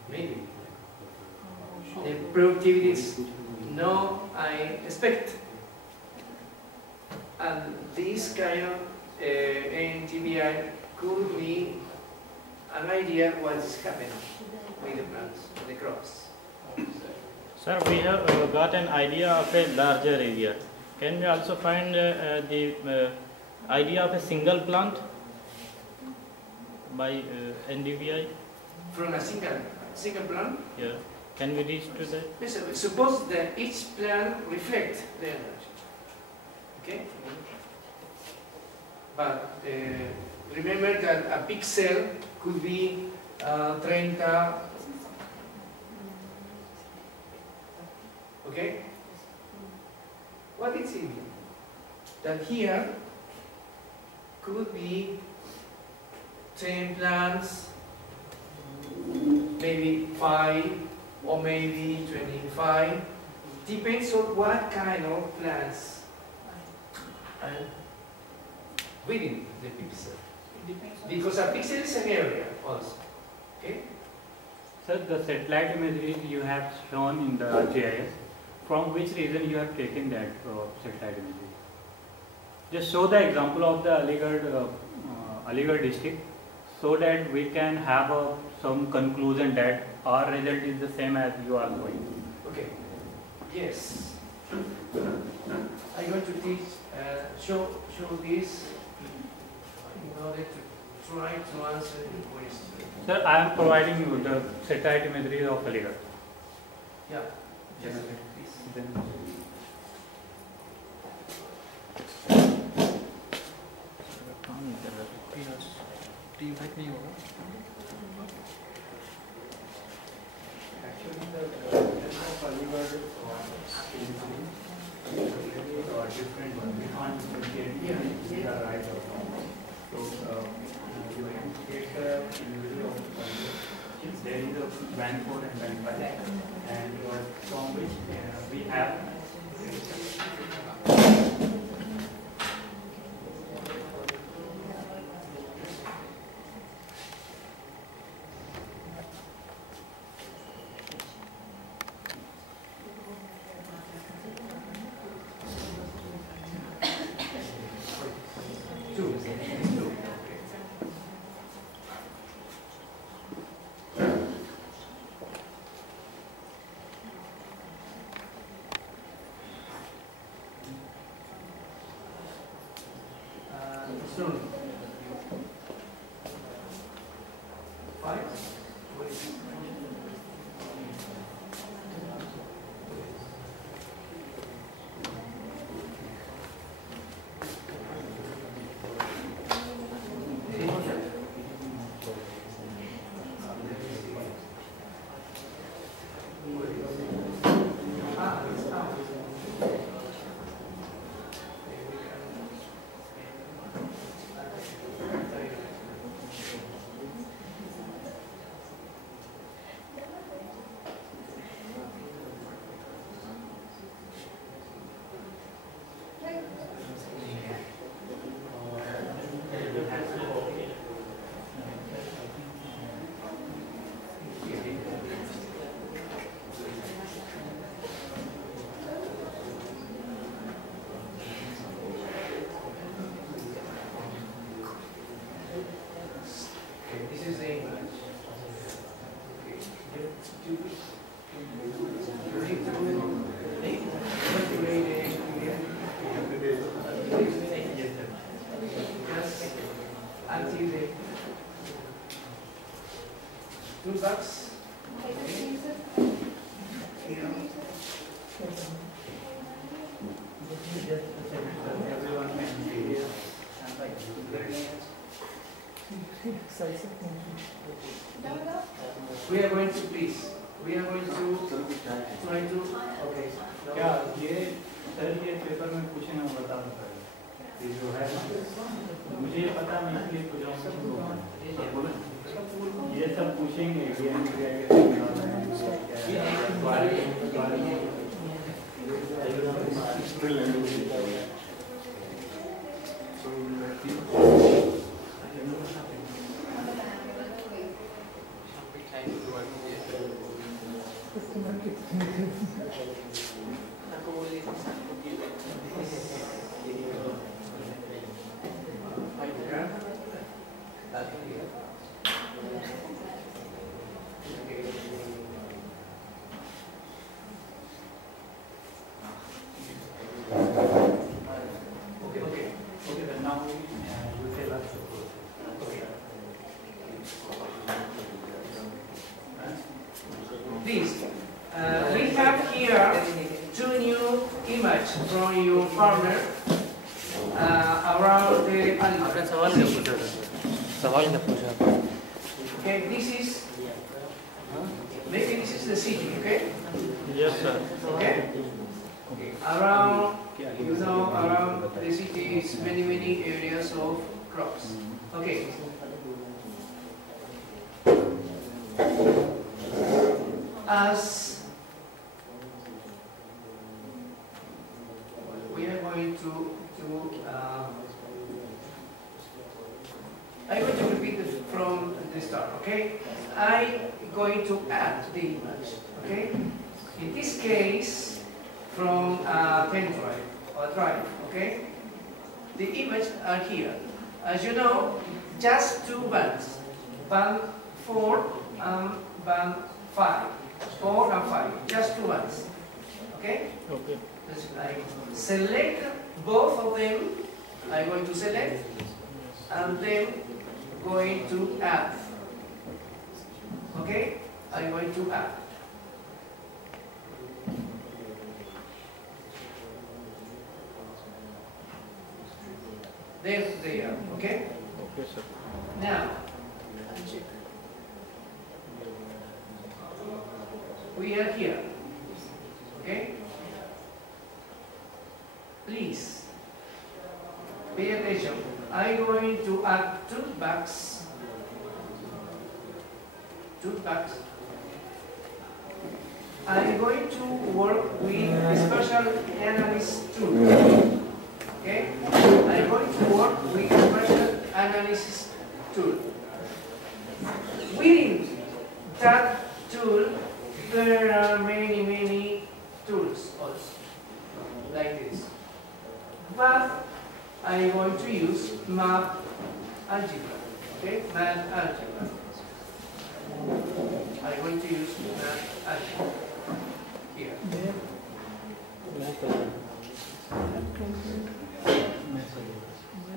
Maybe. The productivity is no, I expect. And this kind of NTBI could be an idea what is happening with the plants, the crops. Sir, we have got an idea of a larger area. Can we also find the idea of a single plant by NDVI? From a single plant? Yeah. Can we reach to that? Yes, suppose that each plant reflects the energy. Okay? But remember that a pixel could be 30. Okay? What is it? That here could be 10 plants maybe 5 or maybe 25. Depends on what kind of plants are within the pixel. It depends on. Because a pixel is an area also. Okay? Sir, the satellite imagery you have shown in the GIS, from which region you have taken that satellite imagery? Just show the example of the Aligarh district, so that we can have some conclusion that our result is the same as you are showing. Okay. Yes. I'm going to teach, show this in order to try to answer the question. Sir, I am providing you the satellite imagery of Aligarh. Yeah. Yes. Then Actually, the of Aligarh is different one. We can't differentiate these are right or wrong. So you take the imagery of Aligarh. There is a band 4 and band 5, and from which we have soon. 5? This is the English. Until the 2 bucks. everyone can see it. We are going to please. We are going to try to. Okay. क्या ये sir ये paper में पूछे ना बता सकता है ये जो है मुझे ये पता मैं इसलिए पूछ रहा हूँ ये सब पूछेंगे Please, we have here 2 new images from your farmer around the animal. Okay, this is maybe this is the city, okay? Yes, sir. Okay? Around, you know, around the city is many areas of crops. Okay. as we are going to I'm going to repeat it from the start, okay? I'm going to add the image, okay? In this case, from a pen drive or drive, okay? The images are here. As you know, just two bands, band 4 and band 5, 4 and 5, just two bands, okay? Okay. I select both of them. I'm going to select and then going to add. Okay? I'm going to add. There they are. Okay? Okay, sir. Now, we are here. Okay? Please pay attention. I'm going to add two bags. I'm going to work with a special analysis tool. Okay? I'm going to work with a special analysis tool. Within that tool, there are many tools also, like this. But I'm going to use map algebra. Okay, map algebra. I'm going to use map algebra here.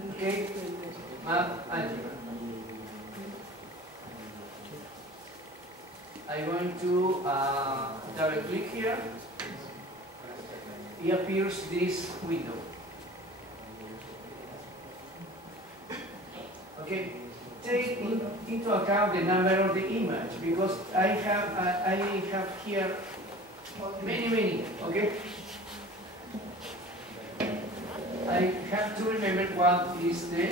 Okay, map algebra. I'm going to double click here. It appears this window. Okay, take into account the number of the image because I have here many. Okay, I have to remember what is the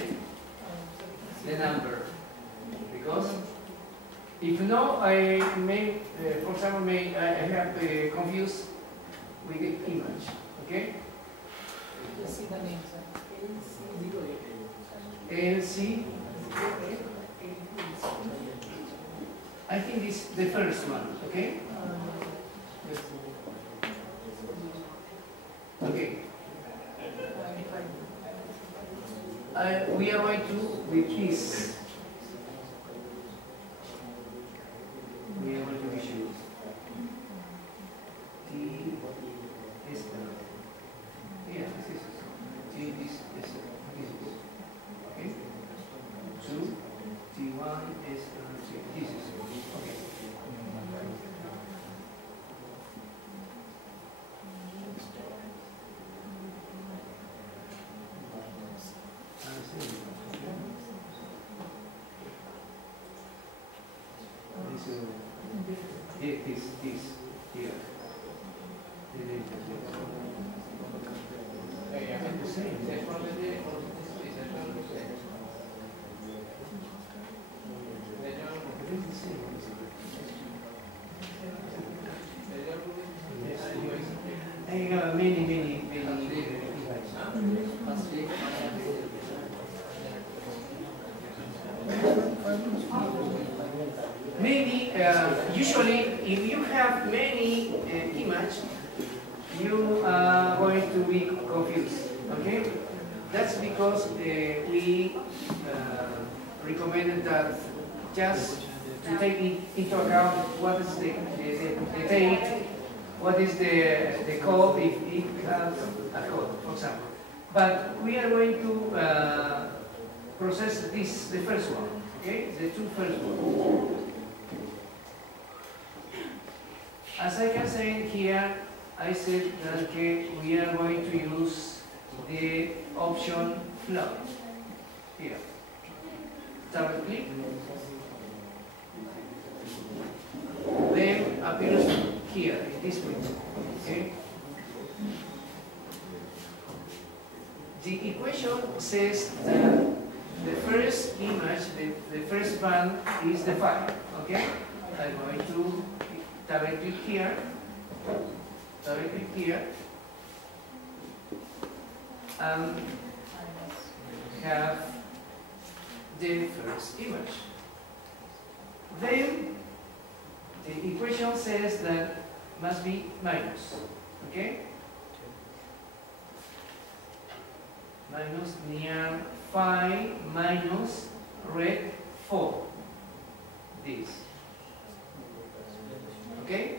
number because if no, I may, for example, I have confused with the image. Okay. Just see the names. LC. I think it's the first one, okay? Okay. We are going to, with this, we are going to issue this. Yeah, this is this. Okay? 2, T1 is this is okay. This here. The same. I have many. Maybe, usually, if you have many images, you are going to be confused, okay? That's because we recommended that just to take into account what is the date, what is the code, if it has a code, for example. But we are going to process this, the first one, okay? The two first ones. As I can say here, I said that okay, we are going to use the option flow here. Double click. Then appears here in this window. Okay. The equation says that the first image, the first band is the 5. Okay. I'm going to directly here, and have the first image. Then the equation says that must be minus, okay? Minus near 5 minus red 4. This. Okay?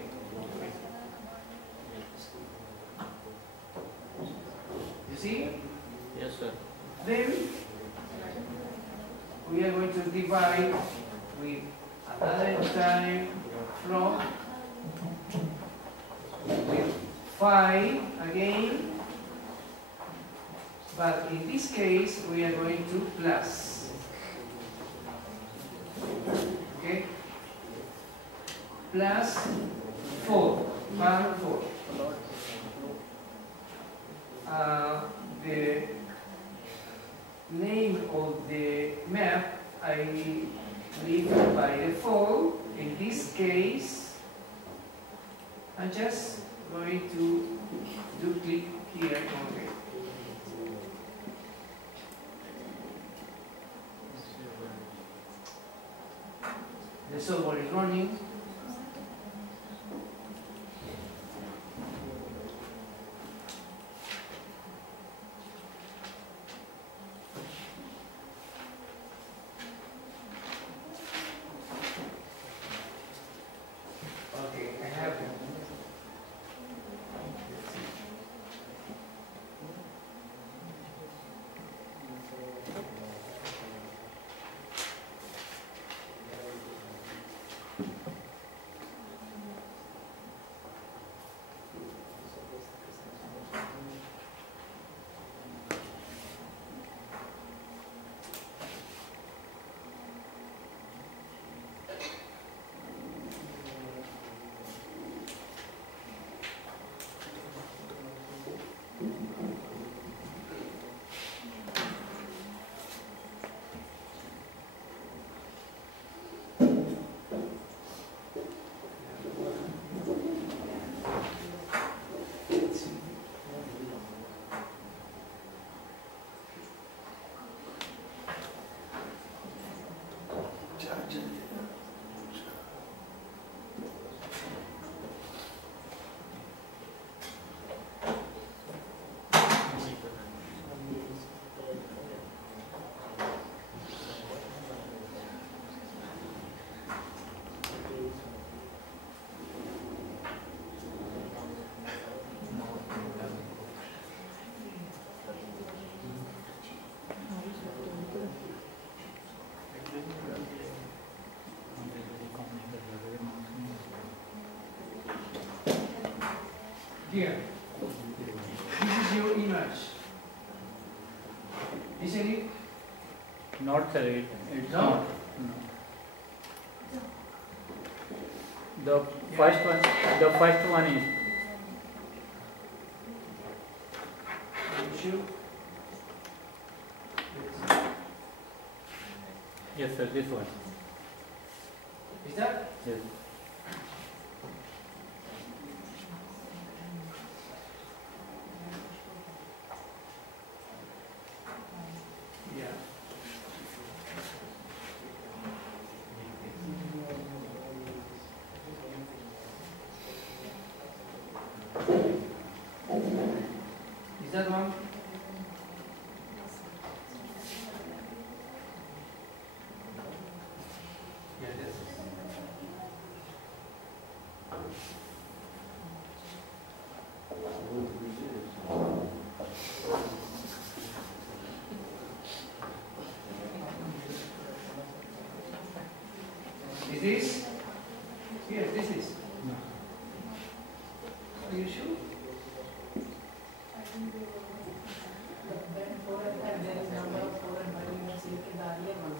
You see? Yes, sir. Then we are going to divide with another time from with 5 again, but in this case we are going to plus. Okay? Plus 4, 1, 4. The name of the map I leave by default. In this case, I'm just going to do click here. Okay. The software is running. Okay, I have them. Here, this is your image, isn't it? Not sir, it's No. not. No. The first one is. You Yes sir, this one. is that? Yes. Yeah. Is that one? Yeah, that's it. Is this? Yes, this is. Are you sure? Band 4 and 5, there is number of 4 and 5 units in the earlier one.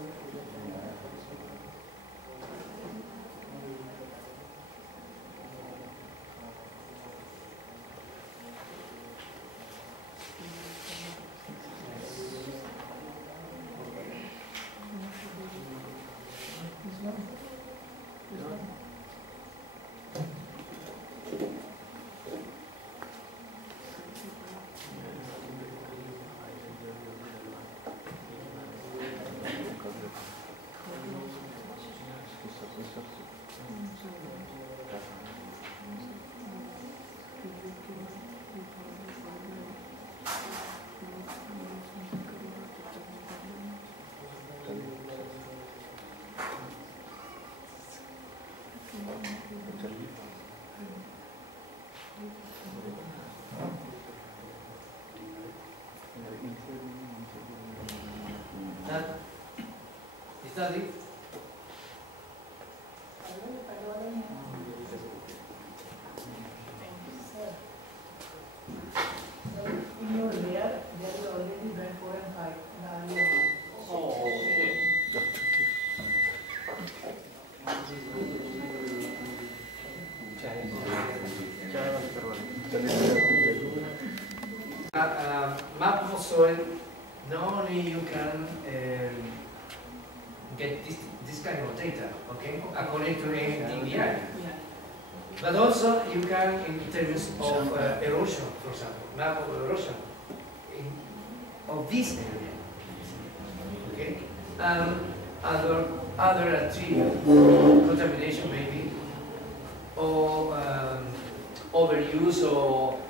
study. In your layer, there is already band 4 and 5 in the earlier one. Oh, okay. Map of soil, not only you can get this kind of data, okay, according to NDVI, Yeah. but also you can, in terms of erosion, for example, map of erosion of this area, okay, and other attributes, contamination maybe, or overuse or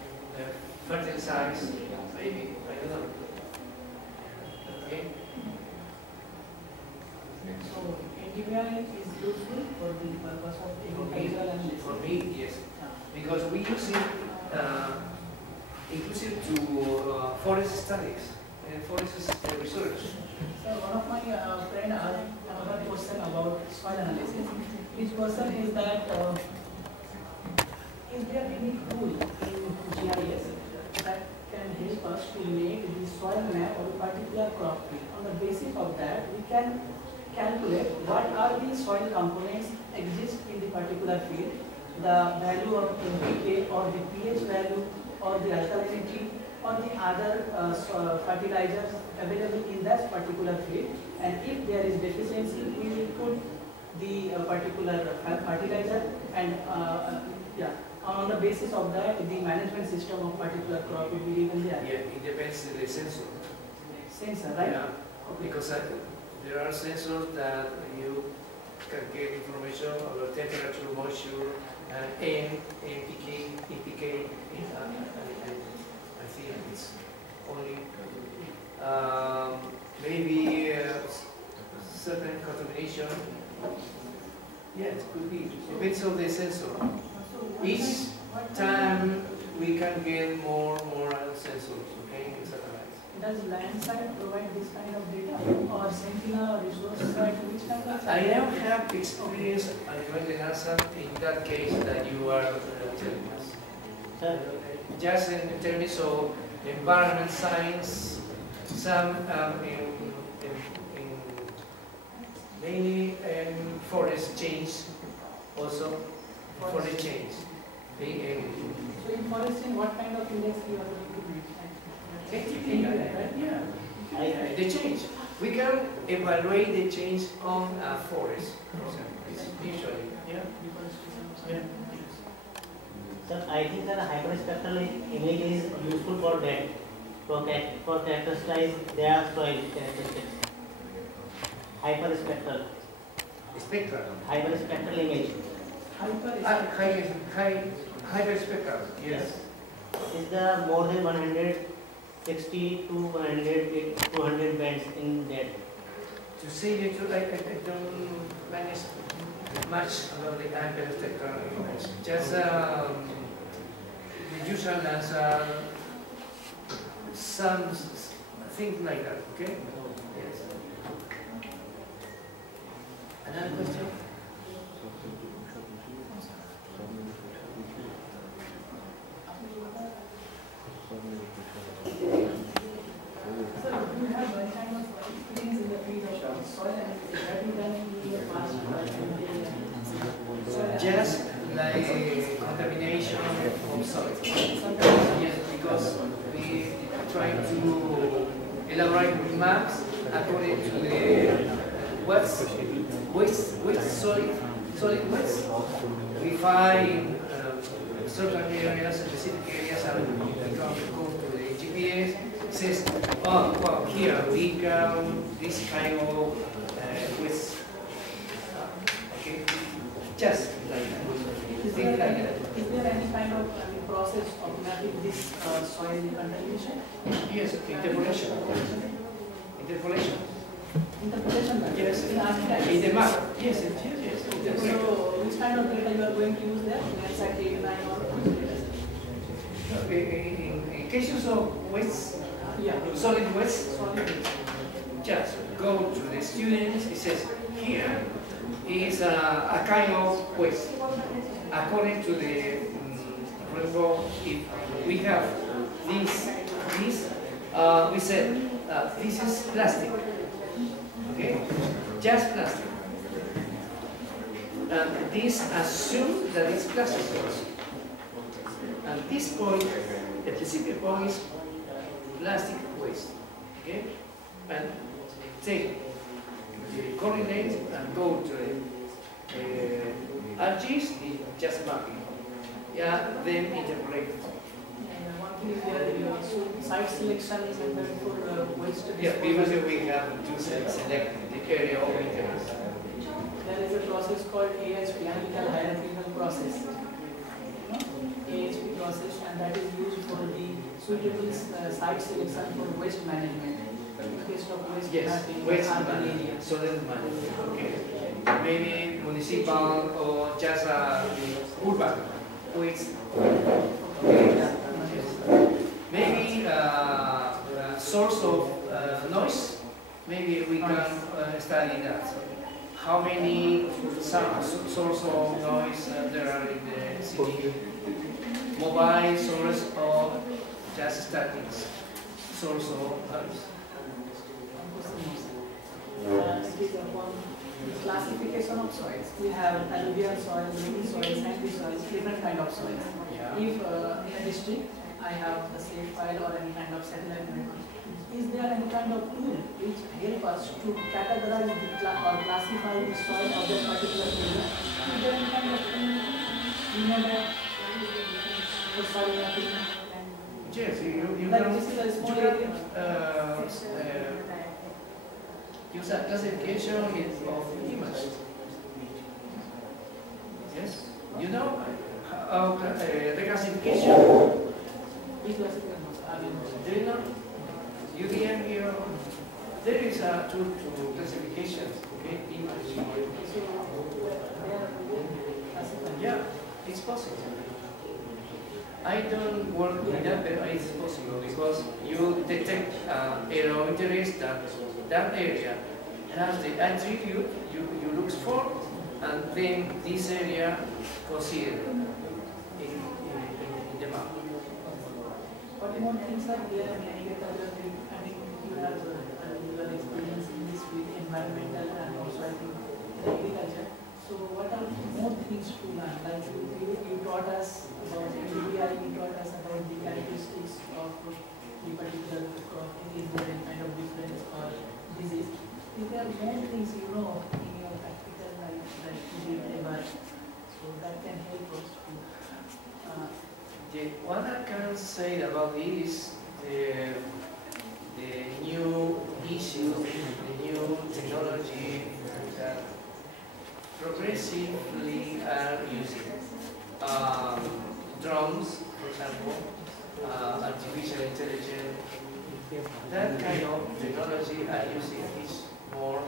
fertilizer, maybe, I don't know. Okay. So, NDVI is useful for the purpose of agricultural and For me, yes, because we use it to forest studies and forest research. So one of my friend asked another question about soil analysis. His question is that is there any tool in GIS that can help us to make the soil map of a particular crop field? On the basis of that, we can calculate what are the soil components exist in the particular field, the value of NPK or the pH value or the alkalinity or the other fertilizers available in that particular field, and if there is deficiency, we will put the particular fertilizer, and on the basis of that, the management system of particular crop will be given there. Yeah, it depends on the sensor. Sensor, right? Yeah, because there are sensors that you can get information about temperature, moisture, and NPK. I think it's only maybe certain contamination. Yeah, it could be. Depends on the sensor. Each time we can get more sensors, okay, in satellites. Does Landsat provide this kind of data, or Sentinel or resource site, which kind of? I don't have experience with the NASA in that case that you are telling us. Just in terms of environment science, some mainly forest change, also forest change. So in foresting, what kind of index you are going to make? Yeah. The change. We can evaluate the change on a forest. Usually. Yeah. Sir, I think that hyperspectral image is useful for that, for characterize their soil characteristics. Hyperspectral. Spectral. Hyperspectral image. Hyperspectral. Yes. Is there more than 160 to 200 bands in that? To say the truth, I don't manage much about the hyperspectral image. Just the usual answer, some things like that. Okay. Yes. Another question? So do you have any kind of experience in the field of soil analysis? Have you done in your past? Just like contamination of soil. Yes, because we try to elaborate maps according to the solid waste. We find certain areas, specific areas, and we can go to the GPS. Says, oh, well, here we can this kind of waste. Okay, just like that. Is there any kind of process of mapping this soil contamination? Yes, interpolation. Interpolation. Interpolation? Yes. In architecture? In the map. Yes, yes. So, which kind of data you are going to use there? Landsat data or In cases of waste, yeah, solid waste, solid waste. just go to the students, it says, here is a kind of waste. According to the rainfall, if we have this, we said this is plastic, okay? Just plastic. And this assumes that it's plastic also. And this point, the specific point is plastic waste, okay? And take the coordinates and go to the RGs, just mapping. Yeah, then interpolate. One thing is there, your site selection is under for waste disposal. Yeah, previously we have to select the area of interest. There is a process called AHP, Analytical Hierarchical Process. AHP process, and that is used for the suitable site selection for waste management. In case of waste mapping, waste urban management. area. So that's management. Okay. Maybe municipal or just urban waste. Okay. Maybe source of noise. Maybe we can study that. How many source of noise there are in the city? Mobile source or just static source of noise? It is upon classification of soils. We have alluvial soil, loamy soil, sandy soils, different kind of soils. Yeah. If in a district I have the state file or any kind of satellite network, is there any kind of tool which help us to categorize or classify the soil of that particular area? Is there any kind of tool in that for soil mapping? Yes, you Like can, this is a small you area. use a classification of image. Yes, you know reclassification. Do you know? You didn't hear. There is a tool to classification. Okay, image. Yeah, it's possible. I don't work with that, but it's possible because you detect area of interest that area has the attribute you look for, and then this area considered in the map. What more things are there? I mean, you have experience in this field, environmental and also I think agriculture. So what are more things to learn? Like you taught us about NDVI, you taught us about the characteristics of the particular crop. Is there any kind of difference or disease? Is there more things you know in your practical life that you did ever? So that can help us to What I can say about it is the new issue, the new technology that progressively are using. Drones, for example, artificial intelligence, that kind of technology are using is more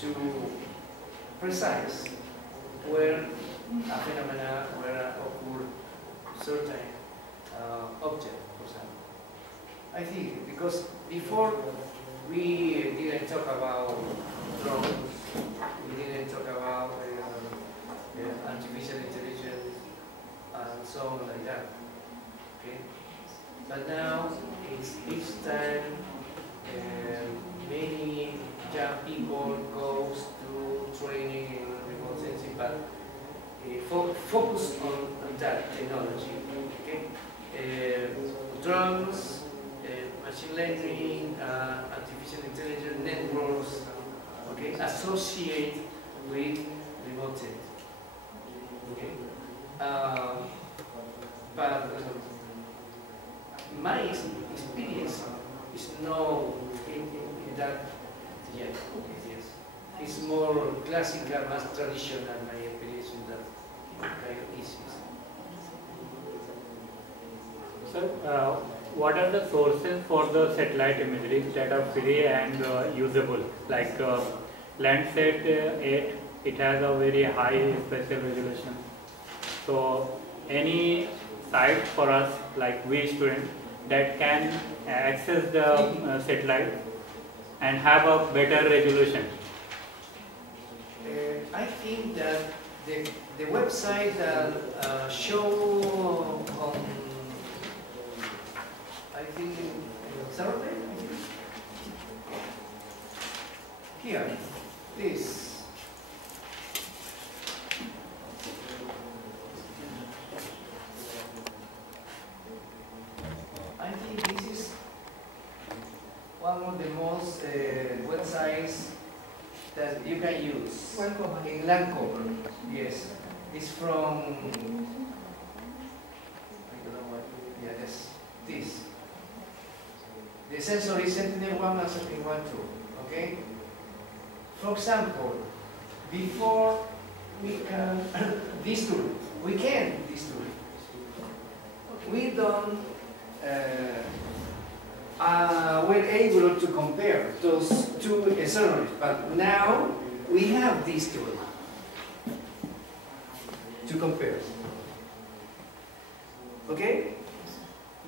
to precise where a phenomena, where occur certain object, for example. I think because before we didn't talk about drones, we didn't talk about artificial intelligence and so on like that. Okay, but now it's each time many young people goes to training in remote sensing, but focus on that technology. Okay, drones, machine learning, artificial intelligence networks. Okay, associate with remote sensing. Okay, but my experience is no in that yet. Yes, it's more classical, más traditional. My experience in that kind of issues. So, what are the sources for the satellite imagery that are free and usable? Like Landsat 8, it has a very high spatial resolution. So, any site for us, like we students, that can access the satellite and have a better resolution? I think that the website that show I think Saturday, here, this. I think this is one of the most websites that you can use in land cover. Yes, it's from I don't know what. Yeah, this. The sensor is Sentinel-1 and Sentinel-1 too. Okay. For example, before we can this tool, we don't. We're able to compare those two scenarios, but now we have these two to compare. Okay?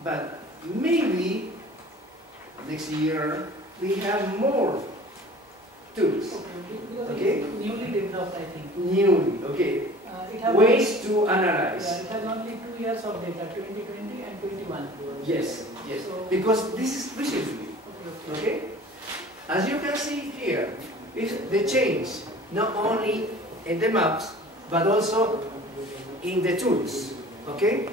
But maybe next year we have more tools. Okay? Newly developed, I think. Newly, okay. It has Ways to analyze. Yeah, it has only 2 years of data, 2020 and 21. Yes, yes. So, Because this is recently. Okay? As you can see here, the change not only in the maps but also in the tools. Okay?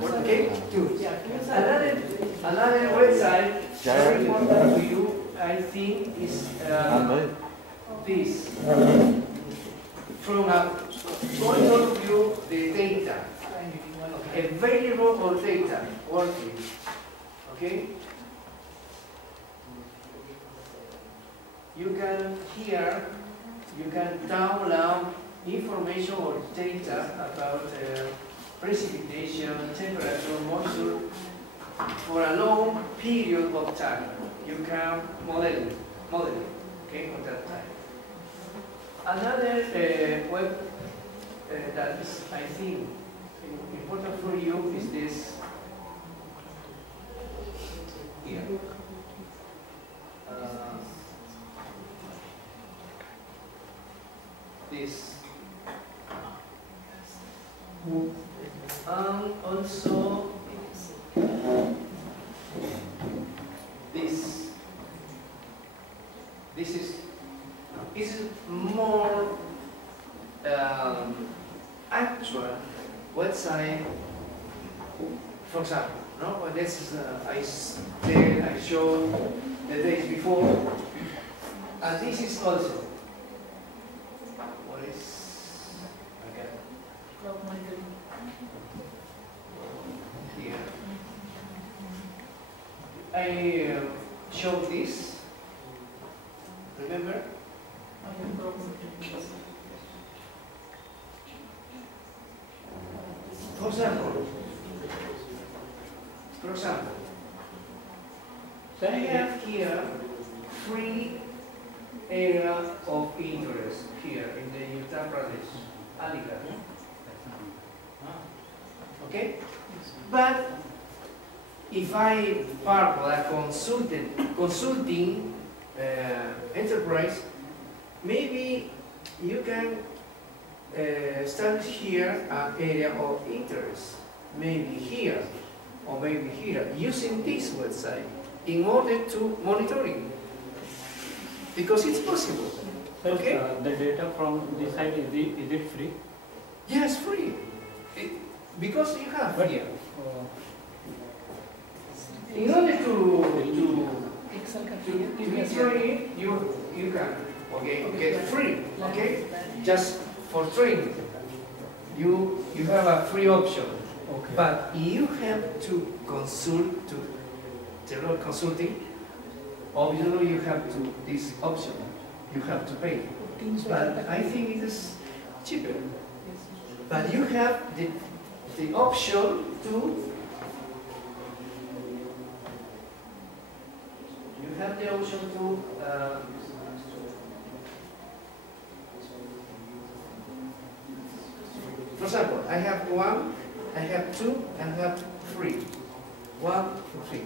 Okay? Tools. yeah, tools are Another website very important to you, I think, is this. From a point of view, the data, available data working. Okay? You can here, you can download information or data about precipitation, temperature, moisture for a long period of time. You can model it, okay, for that time. Another web that is, I think, important for you is this here. This. And also this. This is more actual website. For example, no, this is I showed the days before, and this is also what is okay. Here. I showed this. Remember? For example, I have here 3 areas of interest here in the Uttar Pradesh, Aligarh. Okay? But if I part of a consulting enterprise, maybe you can establish here an area of interest, maybe here or maybe here, using this website in order to monitoring, because it's possible. Sir, okay? The data from this side, is it free? Yes, free. Because you have here. In order to train, you can get free. Okay, just for training, you have a free option. Okay. But you have to consult to general consulting. Obviously, you have to this option. You have to pay. But I think it is cheaper. But you have the option to. You have the option to. For example, I have 1, I have 2, and I have 3. 1, 2, 3.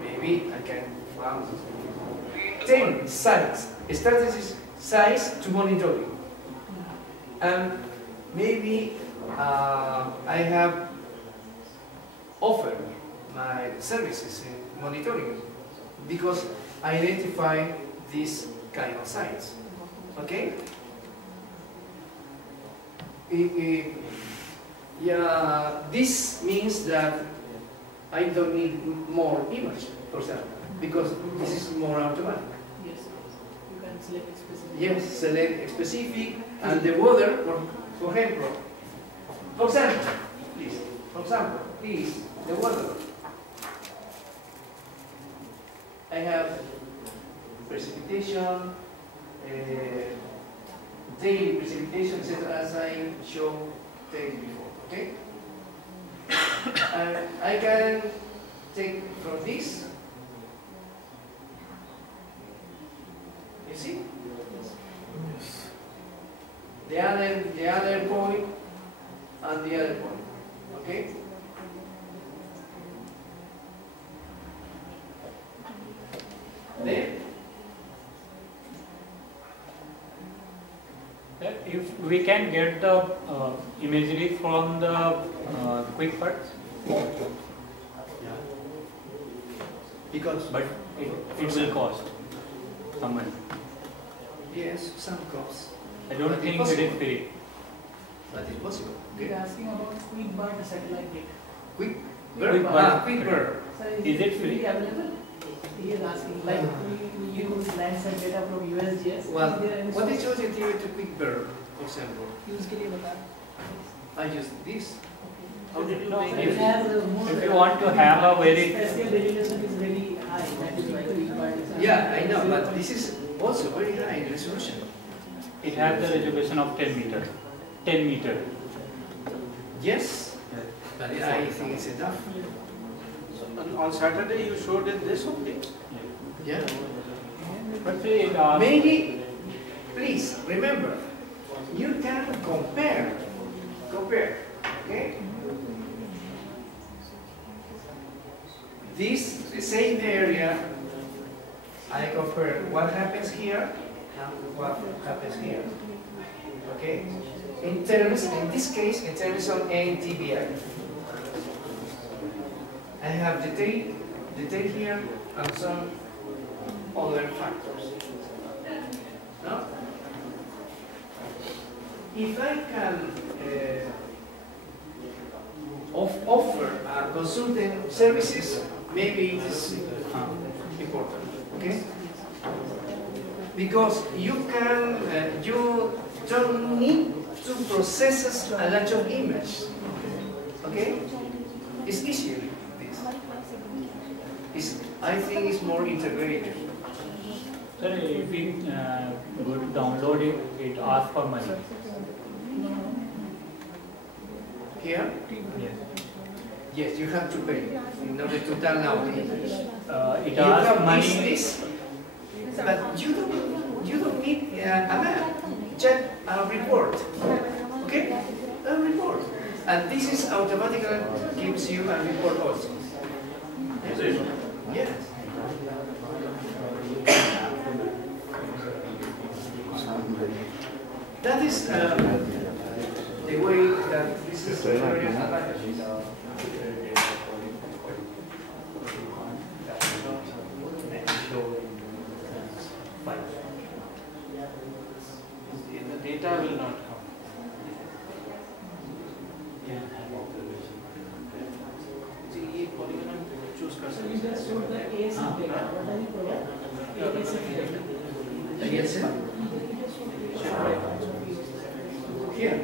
Maybe I can 10 sites, strategic sites to monitoring. And maybe I have offered my services in monitoring because I identify these kind of sites. Okay? Yeah, this means that I don't need more image, for example, because this is more automatic. Yes, you can select specific. Yes, select specific and the weather, for example, please, the weather. I have precipitation, daily precipitation, etc., as I showed before. Okay? And I can take from this. You see? The other point and the other point. Okay? Then if we can get the imagery from the quick parts, because but it will cost some money. yes, some costs. I don't think it is free. That is possible. We Okay? are asking about quick bird satellite data. Quick Quick bird. bird. Quick bird. So Is it free? available? He is asking, like we use Landsat data from USGS. Well, Is there any what is source? your criteria to quick bird, for example? Use के लिए बता. I use this. How did you So make it it? has more. If you want to have a very Spatial resolution is very high. That is why quick bird is. Yeah, I know, but this is also very high in resolution. It has the resolution of 10 meter. 10 meter. Yes, but I think it's enough. On Saturday you showed it this only? Yeah. But see, Maybe, please remember, you can compare, okay? This same area, I compare what happens here and what happens here, okay? In this case, in terms of NTBI, I have detail here and some other factors. No? If I can offer consulting services, maybe it is important. Okay? Because you don't need to process a lot of image. Okay? It's easier. I think it's more integrated. sir, if we go to download it, it asks for money. Here? Yes. Yes, you have to pay in order to download the image. It You asks have money. this, but you don't need a map, just a report. Okay? A report. And this is automatically gives you a report also. Yes. That is the way that this is very advantageous. The data will not come. ये polygon choose कर So सकते you just showed the ASF data. What are you providing? ASF data. Yes, sir. Here.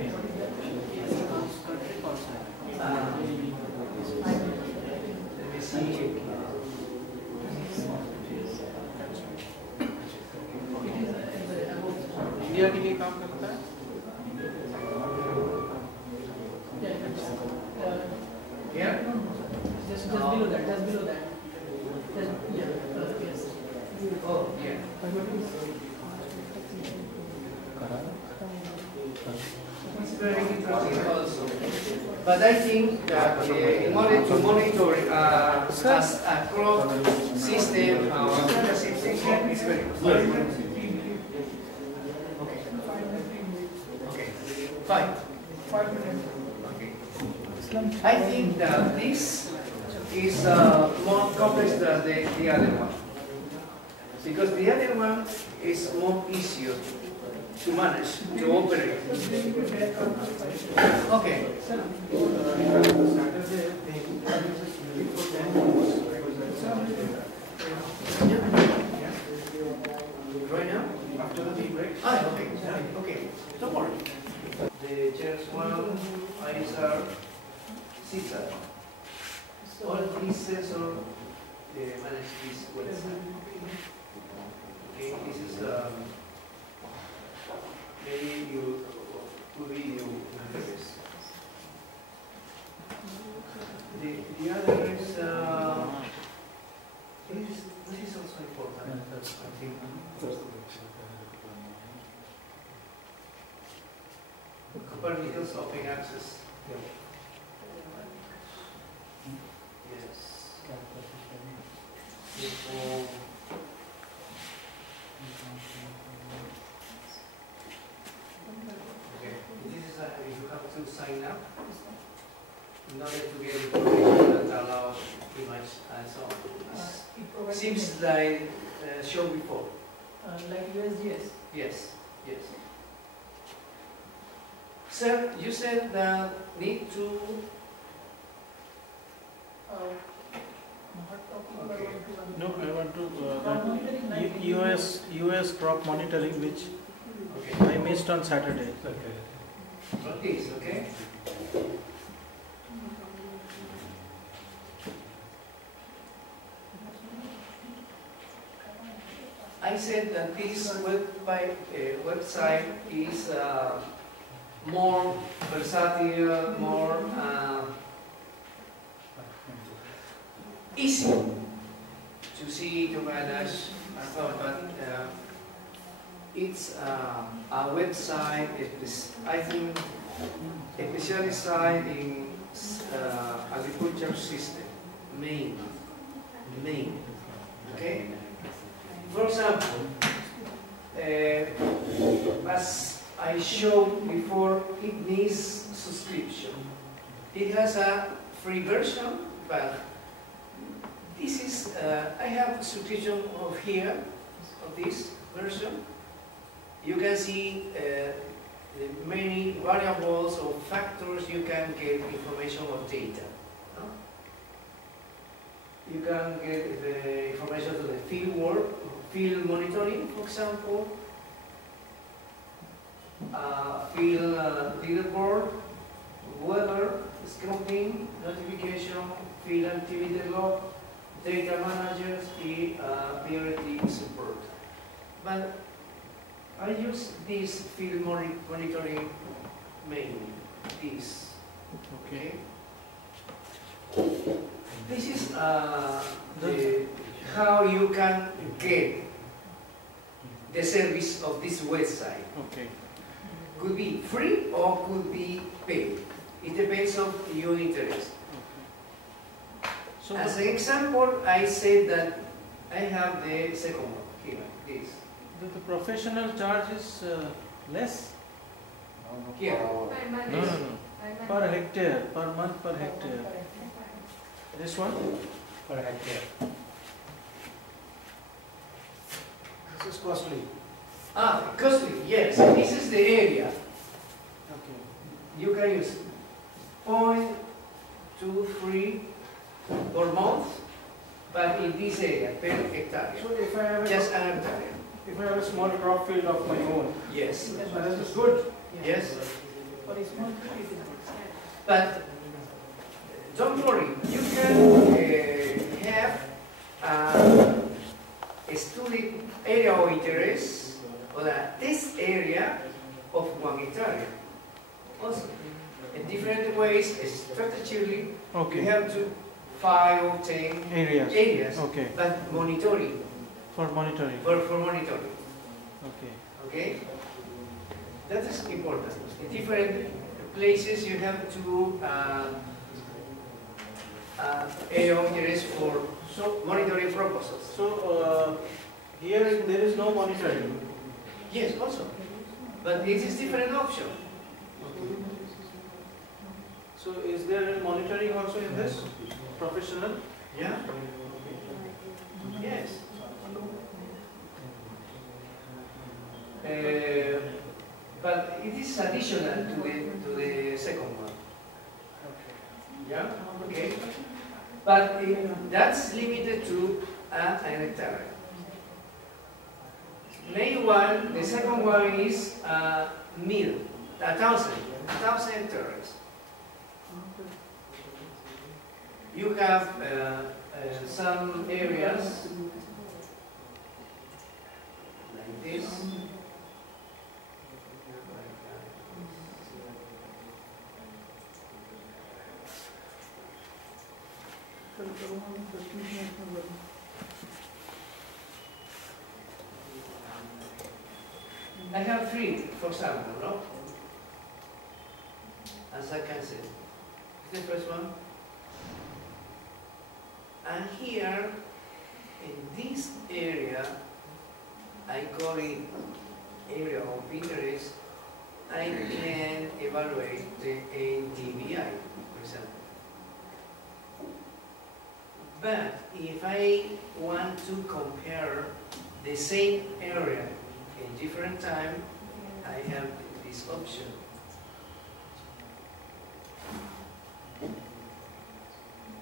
Let me see. India के लिए काम करता है? Here. Just below that. Just below that. Just, yeah. Yes. Oh, yeah. It's very interesting also. But I think that in order to monitor as a crop system, system is very important. Okay. Okay. Fine. Okay. I think that this is more complex than the other one. Because the other one is more easier to manage, to operate. Okay. Right now? After the tea break? Ah, okay. Okay. Don't worry. The chairs one, ISR, CISA. All these sensors manage this website. Okay, this is maybe you could be your interest. The other is this is also important. I think. Copernicus open access. Yes. Okay. This is you have to sign up in order to get information that allows image and so on. Seems like shown before. Like USGS. Yes. Yes. Sir, you said that need to. No, I want to US crop monitoring, which I missed on Saturday. Please, okay. I said that this website is more versatile, more easy to see, to manage, and so on, but it's a website, I think, specialized in agriculture system, main, okay? For example, as I showed before, it needs subscription. It has a free version, but this is, I have a subscription of here, of this version. You can see the many variables or factors you can get information or data. No? You can get the information to the field work, field monitoring, for example, field leaderboard, weather, scoping, notification, field activity log, data managers, priority support. But I use this field monitoring mainly, this. Okay. This is how you can get the service of this website. Okay. Could be free or could be paid. It depends on your interest. So as an example, I said that I have the second one here, this. the professional charge is less Here. no. Per hectare, per month, per hectare. This one? Per hectare. This is costly. Ah, costly, yes. This is the area. Okay. You can use 0.23 per month, but in this area, per hectare. So if I have Just an hectare. if I have a small crop field of my own, Yes. this is good. Yes. For a small field, it is good. But don't worry, you can have a study area of interest or a test area of 1 hectare. Also, in different ways, strategically, Okay. you have to 5 or 10 areas, Okay. but monitoring, For monitoring. for monitoring, Okay. okay? That is important. In different places you have to AOGS for monitoring purposes. So here there is no monitoring. Yes, also. But it is different option. So is there monitoring also in this? Professional? Yeah. Yes. But it is additional to the second one. Yeah. Okay. But that's limited to an hectare. Main one, the second one is 1,000 hectares. You have some areas like this. I have 3, for example, no? As I can see. This is the first one. And here, in this area, I call it area of interest, I can evaluate the ADVI, for example. But if I want to compare the same area in different time, I have this option.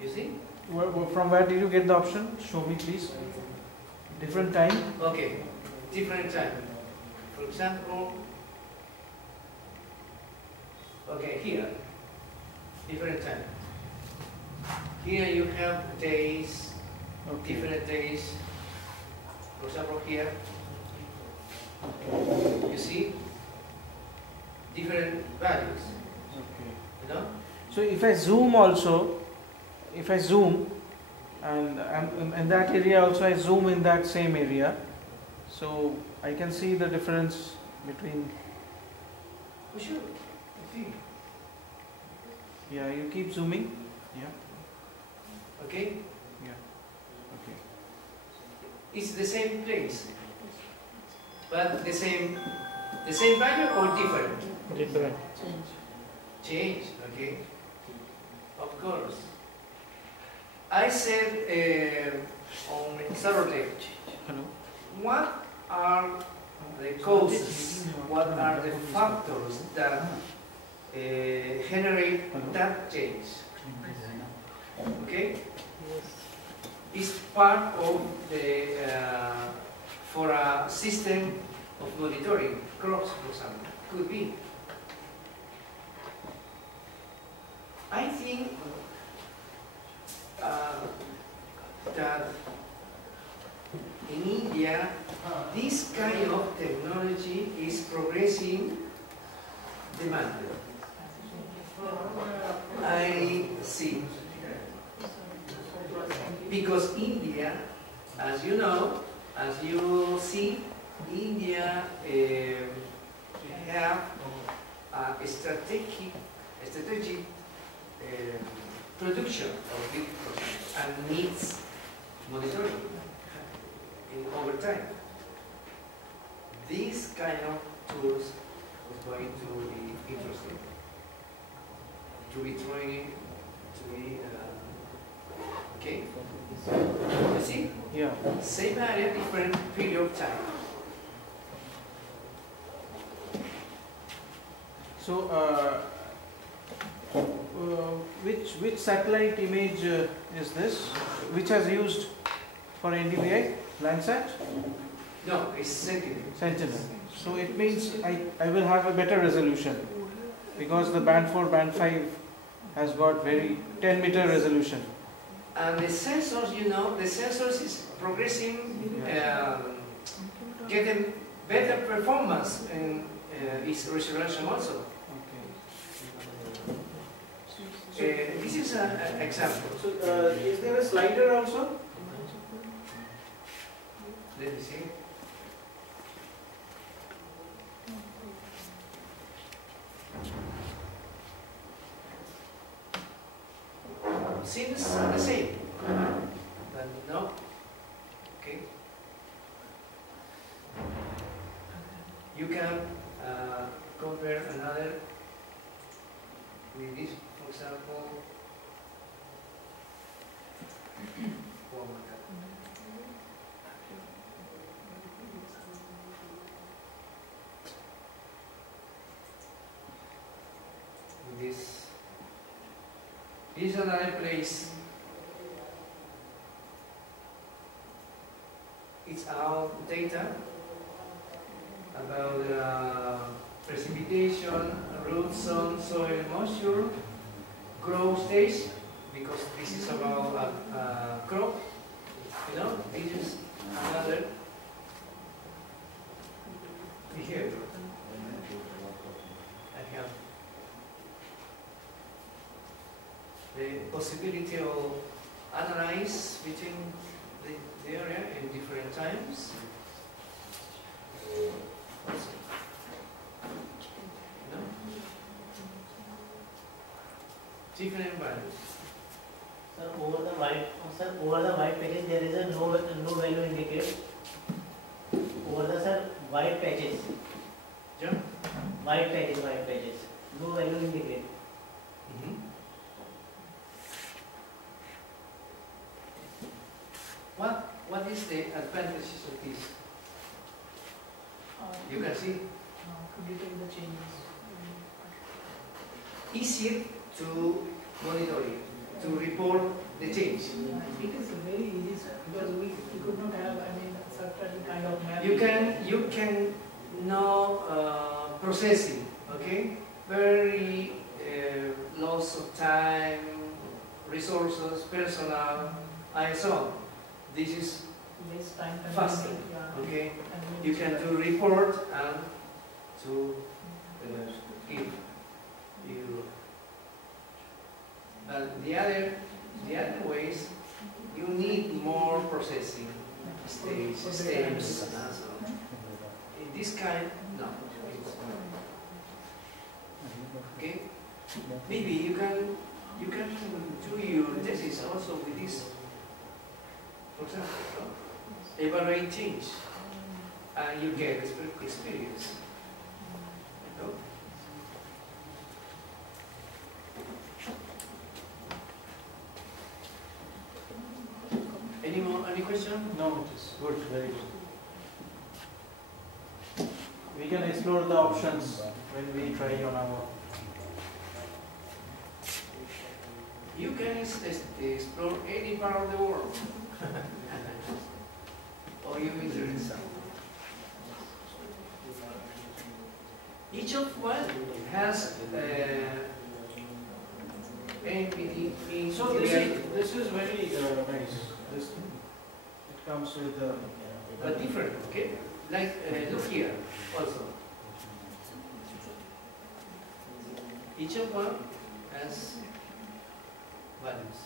You see? From where did you get the option? Show me please. Different time? Okay, different time. For example, okay, here, different time. Here you have days, different days. For example, here, you see, different values. Okay. You know? So if I zoom also, if I zoom, and in that area also I zoom in that same area, so I can see the difference between. For sure. See. Yeah, you keep zooming. Yeah. Okay. Yeah. Okay. It's the same place, but the same value or different? Different. Change. Okay. Of course. I said on Saturday, what are the causes, what are the factors that generate that change? Okay? It's part of the, for a system of monitoring, crops for example, could be. I think that in India, this kind of technology is progressing demand. I see. Because India, as you know, as you see, India have a strategic production of big products and needs monitoring over time. These kind of tools is going to be interesting, to be training, to be okay. You see? Yeah. Same area, different period of time. So, which satellite image is this? Which has used for NDVI? Landsat? No, it's Sentinel. Sentinel. So it means I will have a better resolution because the band 4, band 5 has got very 10-meter resolution. And the sensors, you know, the sensors is progressing, getting better performance in its resolution also. This is an example. So is there a slider also? Let me see. seems the same, but no. Okay. You can compare another with this, for example. Oh my God. This is another place. It's our data about precipitation, root zone, soil moisture, growth stage, because this is about crop. You know, this is another behavior. I have the possibility of analyze between the area in different times. No? Different values. Sir, over the white pages there is a no value indicated. Over the white pages. Yeah. White pages. No value indicated. What is the advantages of this? You can see To detect the changes. easier to monitor it, to report the change. It is very easy, sir, because we could not have, certain kind of map. You can know processing, okay? Very loss of time, resources, personnel, and so on. This is Less time faster, consuming, okay? and You can do report and to give you. But the other ways, you need more processing stage, steps, and so on. In this kind, no. Okay? Maybe you can do your thesis also with this. For example, no? Evaluate change, and you get experience. No? Any question? No, it is good, very good. We can explore the options when we try on our. You can explore any part of the world. Or you interested. Each of one has NPD. So this is very nice. This it comes with the. But different, okay? Like look here also. Each of one has values.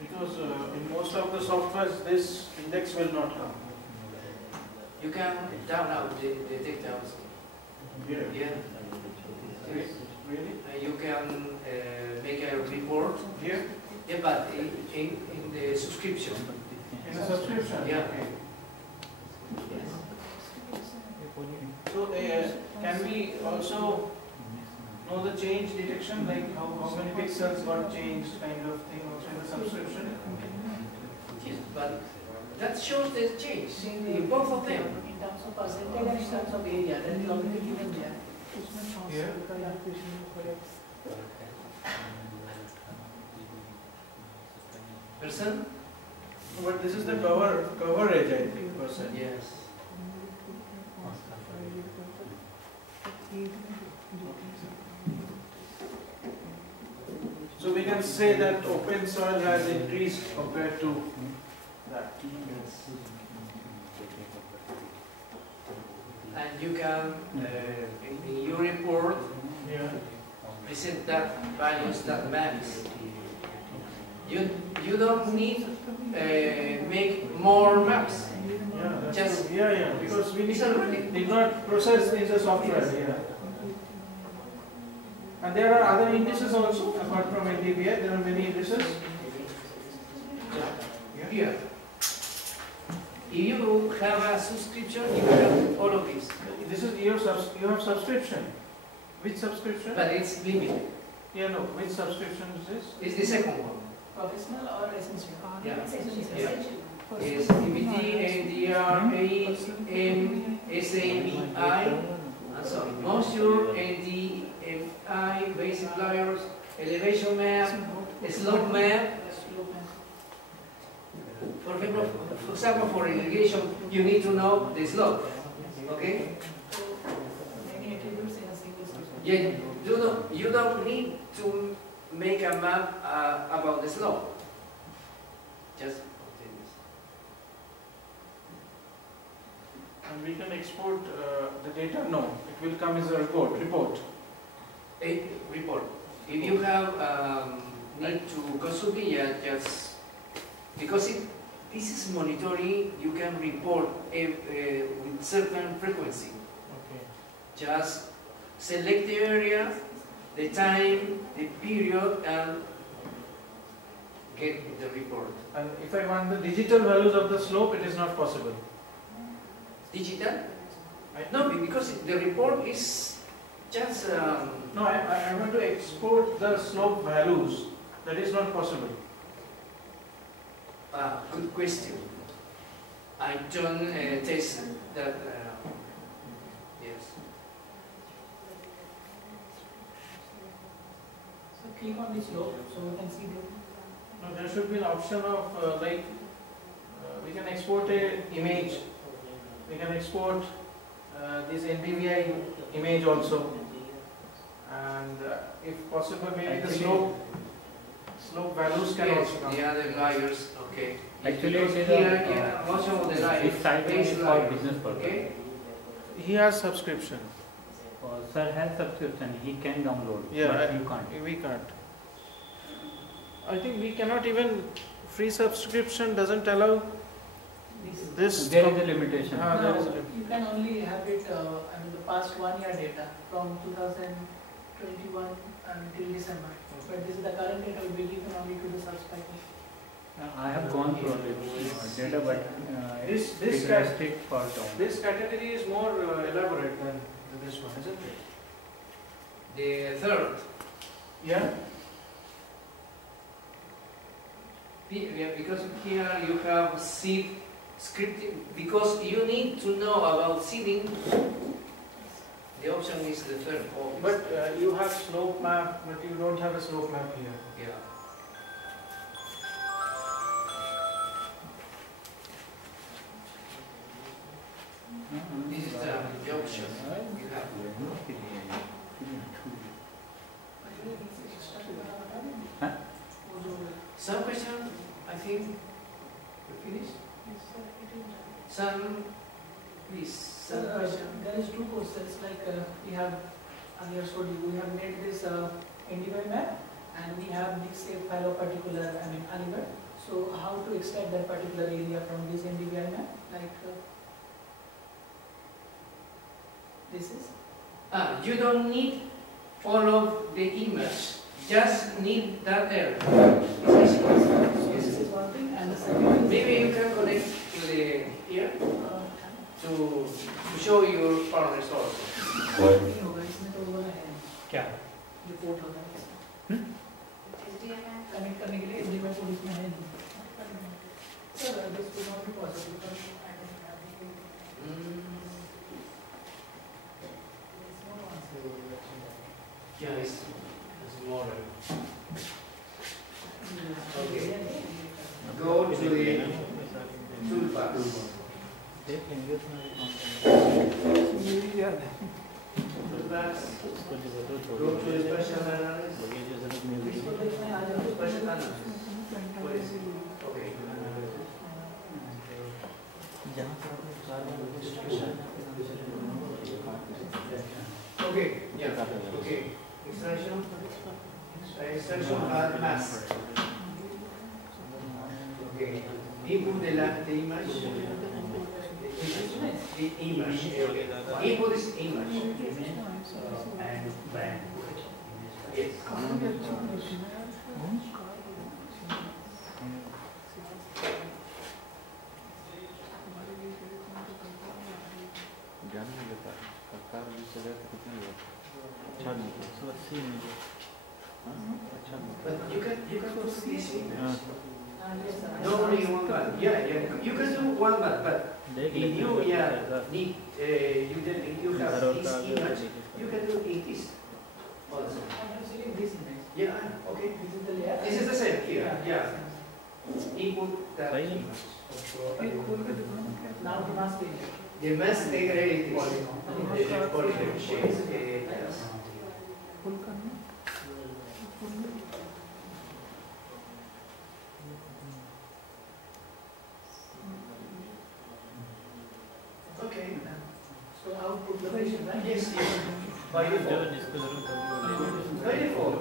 Because in most of the softwares, this index will not come. You can download the data also. Here. Yeah. Really? You can make a report Here? Yeah, but in the subscription. In the subscription? Yeah. Okay. So can we also know the change detection, like how many pixels got changed, kind of thing, also in the subscription? Yes, but that shows the change in both of them. in terms of percentage and in terms of area, that is already given there. Yeah. Percent? But this is the coverage, I think, percent. Yes. So we can say that open soil has increased compared to that. And you can, in your report, Yeah. present that values, that maps. You don't need make more maps. Yeah, Just Yeah, because we it's already. did not process in the software. Yeah. And there are other indices also, apart from NDVI, there are many indices. Here. If you have a subscription, you have all of this. This is you have subscription. Which subscription? But it's limited. Yeah, no. Which subscription is this? It's the second one. Professional or essential? Yeah. Essential. Is EBT, ADR, AM, SABI, and so on. Moisture, ADFI, basic layers, elevation map, slope map. For example, for irrigation, you need to know the slope. Okay? Many attributes in a single subscription. Yeah, you don't need to make a map about the slope. Just And we can export the data? No, it will come as a report. a report. If you have need to consult it, just because this is monitoring, you can report with certain frequency. Okay. Just select the area, the time, the period, and get the report. And if I want the digital values of the slope, it is not possible. Digital? No, because the report is just. No, I want to export the slope values. That is not possible. Good question. I don't test that. Yes. So click on the slope so we can see the. No, there should be an option of we can export a image. We can export this NDVI image also, and if possible, maybe the slope values can Yes, also come. the other layers. Okay. Actually, it is Here, most of the layers. this site is base for layer. business purpose. Okay. He has subscription. Sir has subscription, he can download, Yeah, but you can't. We can't. I think we cannot even, free subscription doesn't allow this. There is a limitation. There is a You can only have it, the past 1 year data from 2021 until December. But this is the current data will be given only to the subscribers. I have gone through data, but This it's restrict for town. This category is more elaborate than this one, isn't it? The third. Yeah. Yeah, because here you have seed scripting. Because you need to know about seeding. The option is the third. But you have slope map, but you don't have a slope map here. Yeah. This is the option you have. Huh? Some question, I think, we finished? Some, please, some question. There is 2 questions we have earlier showed you. We have made this NDVI map and we have this file of particular, Aligarh. So how to extract that particular area from this NDVI map? This is? You don't need all of the image, just need that area. This is one thing, and the second is Maybe you can connect to the here to show your partners also. क्या? Report होगा connect करने के लिए एसडीएमआई code इसमें है नहीं sir this will not be possible Yeah, it's smaller. Okay. Go to the toolbox. Toolbox. Go to the special analysis. Special analysis. What is it? Okay. Okay, yeah, okay. Extraction at mass. Okay. Input the image. The image. Input is image. And band. Yes. जानने लगा सरकार भी सजा कितनी है अच्छा नहीं So see image. But you can put this image. Not only one band. Yeah, you can do one band, but if you need you have this image, you can do it this also. Yeah, okay. This is the same here. Yeah. Input that image. Now the mass data. The mass data is the polygon shapes. Yes. Okay. So output location, right? Yes, yes. By default. By default.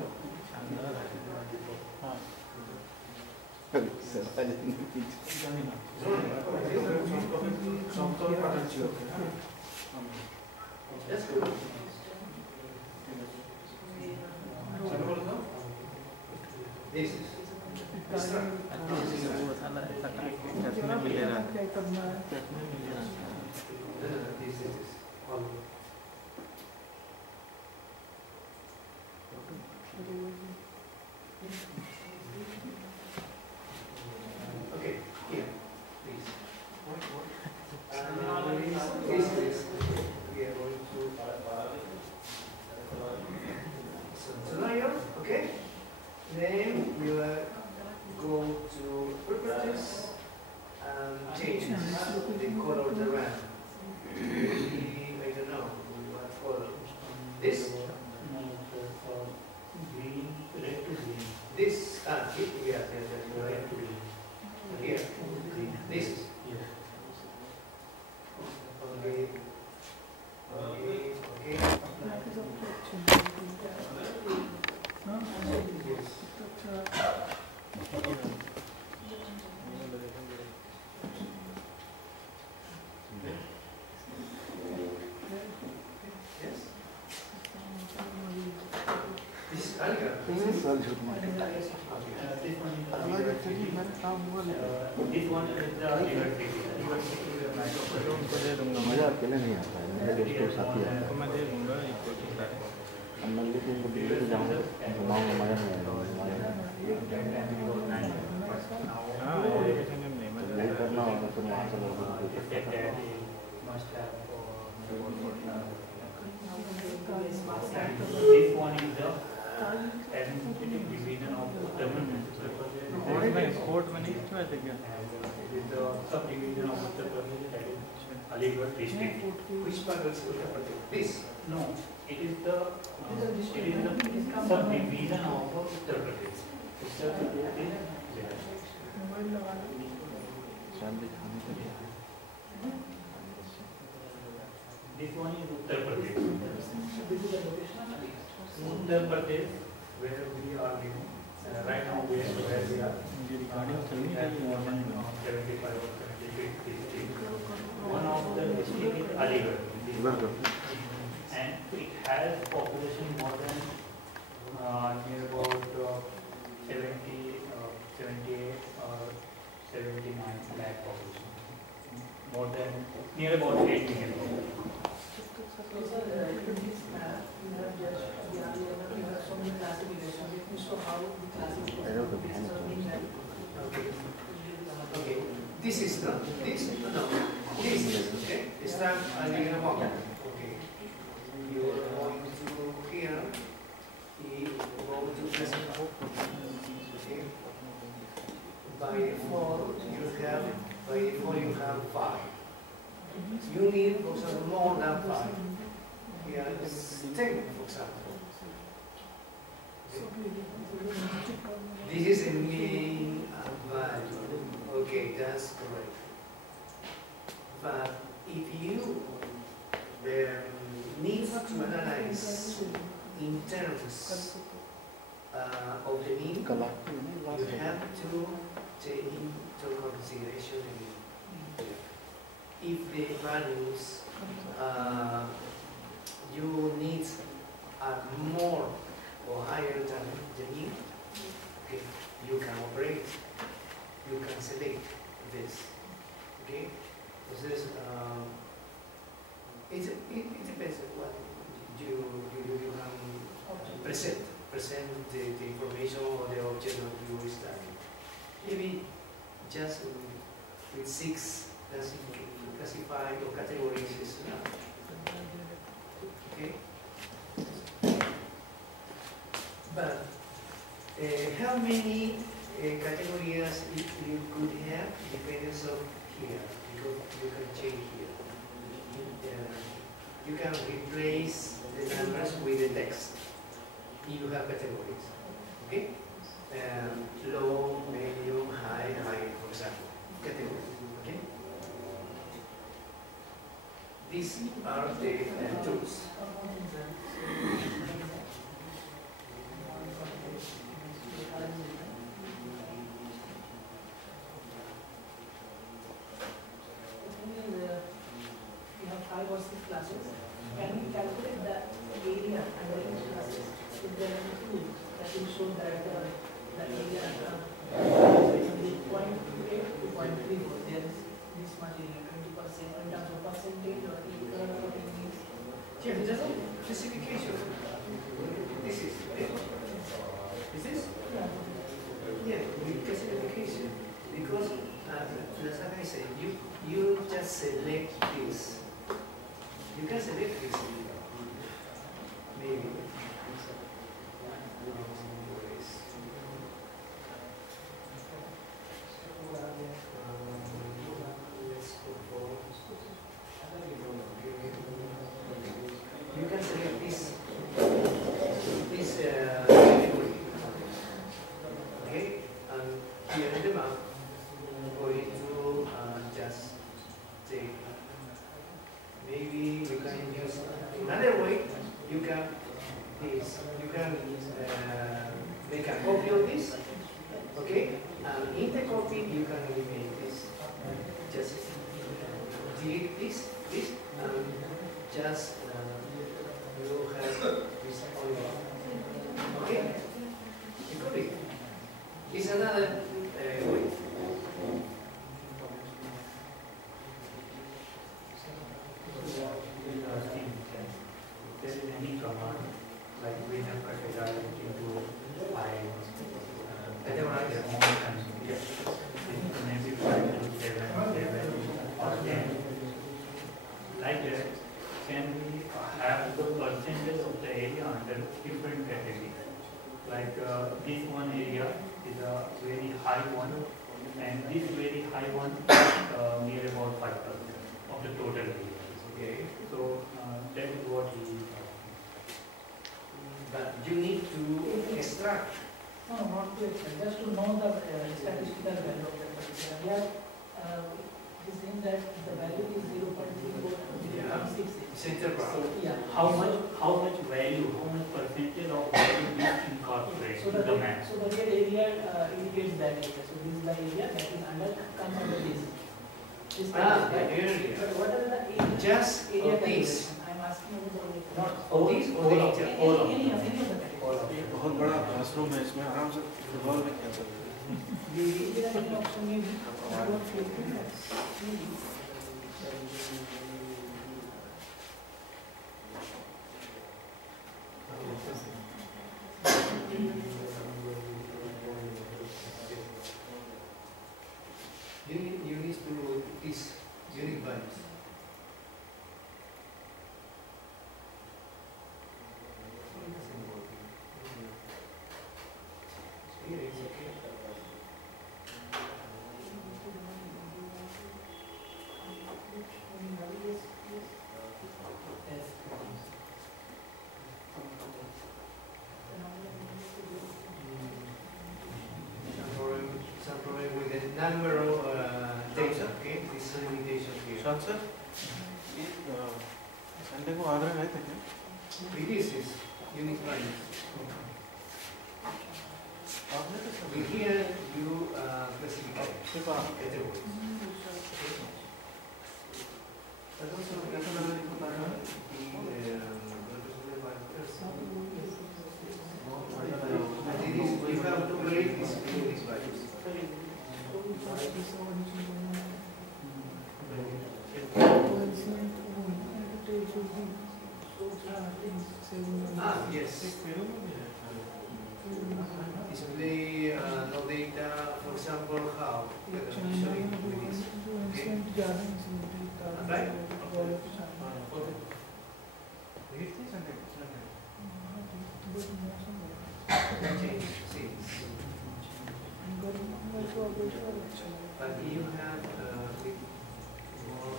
That's good. This is. This is. Okay, here, please. This is, we are going to scenario, okay? Then we will go to properties and change the color of the RAM. Maybe, I don't know, what color? This? Green, red to green. This, yeah, Red to green. here, this is. Yes. Okay, okay. Yes. This is alga. This one is the मजा अकेले नहीं आता है मेरे दोस्त साथी है मैं दे दूंगा अब मैं लेकिन दिल्ली से जाऊँगा घुमाऊँगा मजा नहीं आएगा हाँ नहीं करना होगा तो वहाँ से लोगों को This one is the administrative division of Uttar Pradesh. Court में नहीं क्यों ऐसे क्या Is the subdivision of Uttar Pradesh, that is Aligarh district. Which part is Uttar Pradesh? This. No, it is the subdivision of Uttar Pradesh. Uttar Pradesh is there. शाम दिखाने के लिए This one is Uttar Pradesh. Uttar Pradesh, where we are living, right now where we are. We have more than 75 or 76 districts. One of the districts is Aligarh. And it has population more than near about 70, 78 or 79 lakh population. More than near about 8 million population. So sir, in this map, you have just you have so many classifications. Let me show how the classifications are being done. Okay. This is not this. No. This is okay. It's not Aligarh one. Okay. You are going to here. You go to this. Okay. By default, you have 5. You need, for example, more than 5. Here is 10, for example. This is a mean value. Okay, that's correct. But if you need to analyze in terms of the mean, you have to take into consideration the mean. if the values you need are more or higher than the mean, okay, you can operate, you can select this, okay? Entonces, it depends on what you can present the information or the object that you study. Maybe just with 6 classified or categories is enough. Okay? But how many categories you could have depends on here, because you can change here. You can replace the numbers with the text. You have categories. Okay? Low, medium, high, for example. Categories. Okay? These are the tools. We have 5 or 6 classes. Can we calculate the area under each classes? If there is a tool that will show that the area from the 0.8 to 0.34, there is this much area, 20% in terms of percentage or acre or anything. Yeah, just classification. This is it. Is this? Yeah, with classification. Because, as I said, you just select this. You can select this. Maybe. You can select this category. Okay? And here in the map, I'm going to just take. Maybe you can use another way. You can this. You can make a copy of this. Okay? And in the copy, you can eliminate this. Just delete this, and just you have this only. Okay? It could be. It's another way. There is any command like we have categorized into 5 categorized amount and maybe 5 to 7 or 10. Like that, can we have the percentage of the area under different categories? Like this one area is a very high one, and this very high one near about 5% of the total area. Okay, so that is what we. But you need to extract. No, not to extract, just to know the statistical value of that particular. We are saying that the value is 0.34 Yeah. 0.66. Center So, yeah. How much value, how much percentage of value is incorporated So in the map? so the red area indicates that area. So this is the area that is comes under this. This The right? area. But what are the area? Just area of this. calculation? I'm asking you the Not all these or the any all of the categories. एक बहुत बड़ा classroom है, इसमें आराम से football भी खेल सकते हैं। Is there any option maybe? You need to this unique values. Here it's okay. Some problem with the number of data, okay? This is limitation here. शायद सर ये संडे को आगरा गए थे क्या? This is unique values. आपने तो सब With here you classify सिर्फ आप categories. You have to create these values. Yes. Display no data, for example, how? Let me show you with this. Okay. Right? Change scenes. But you have with more.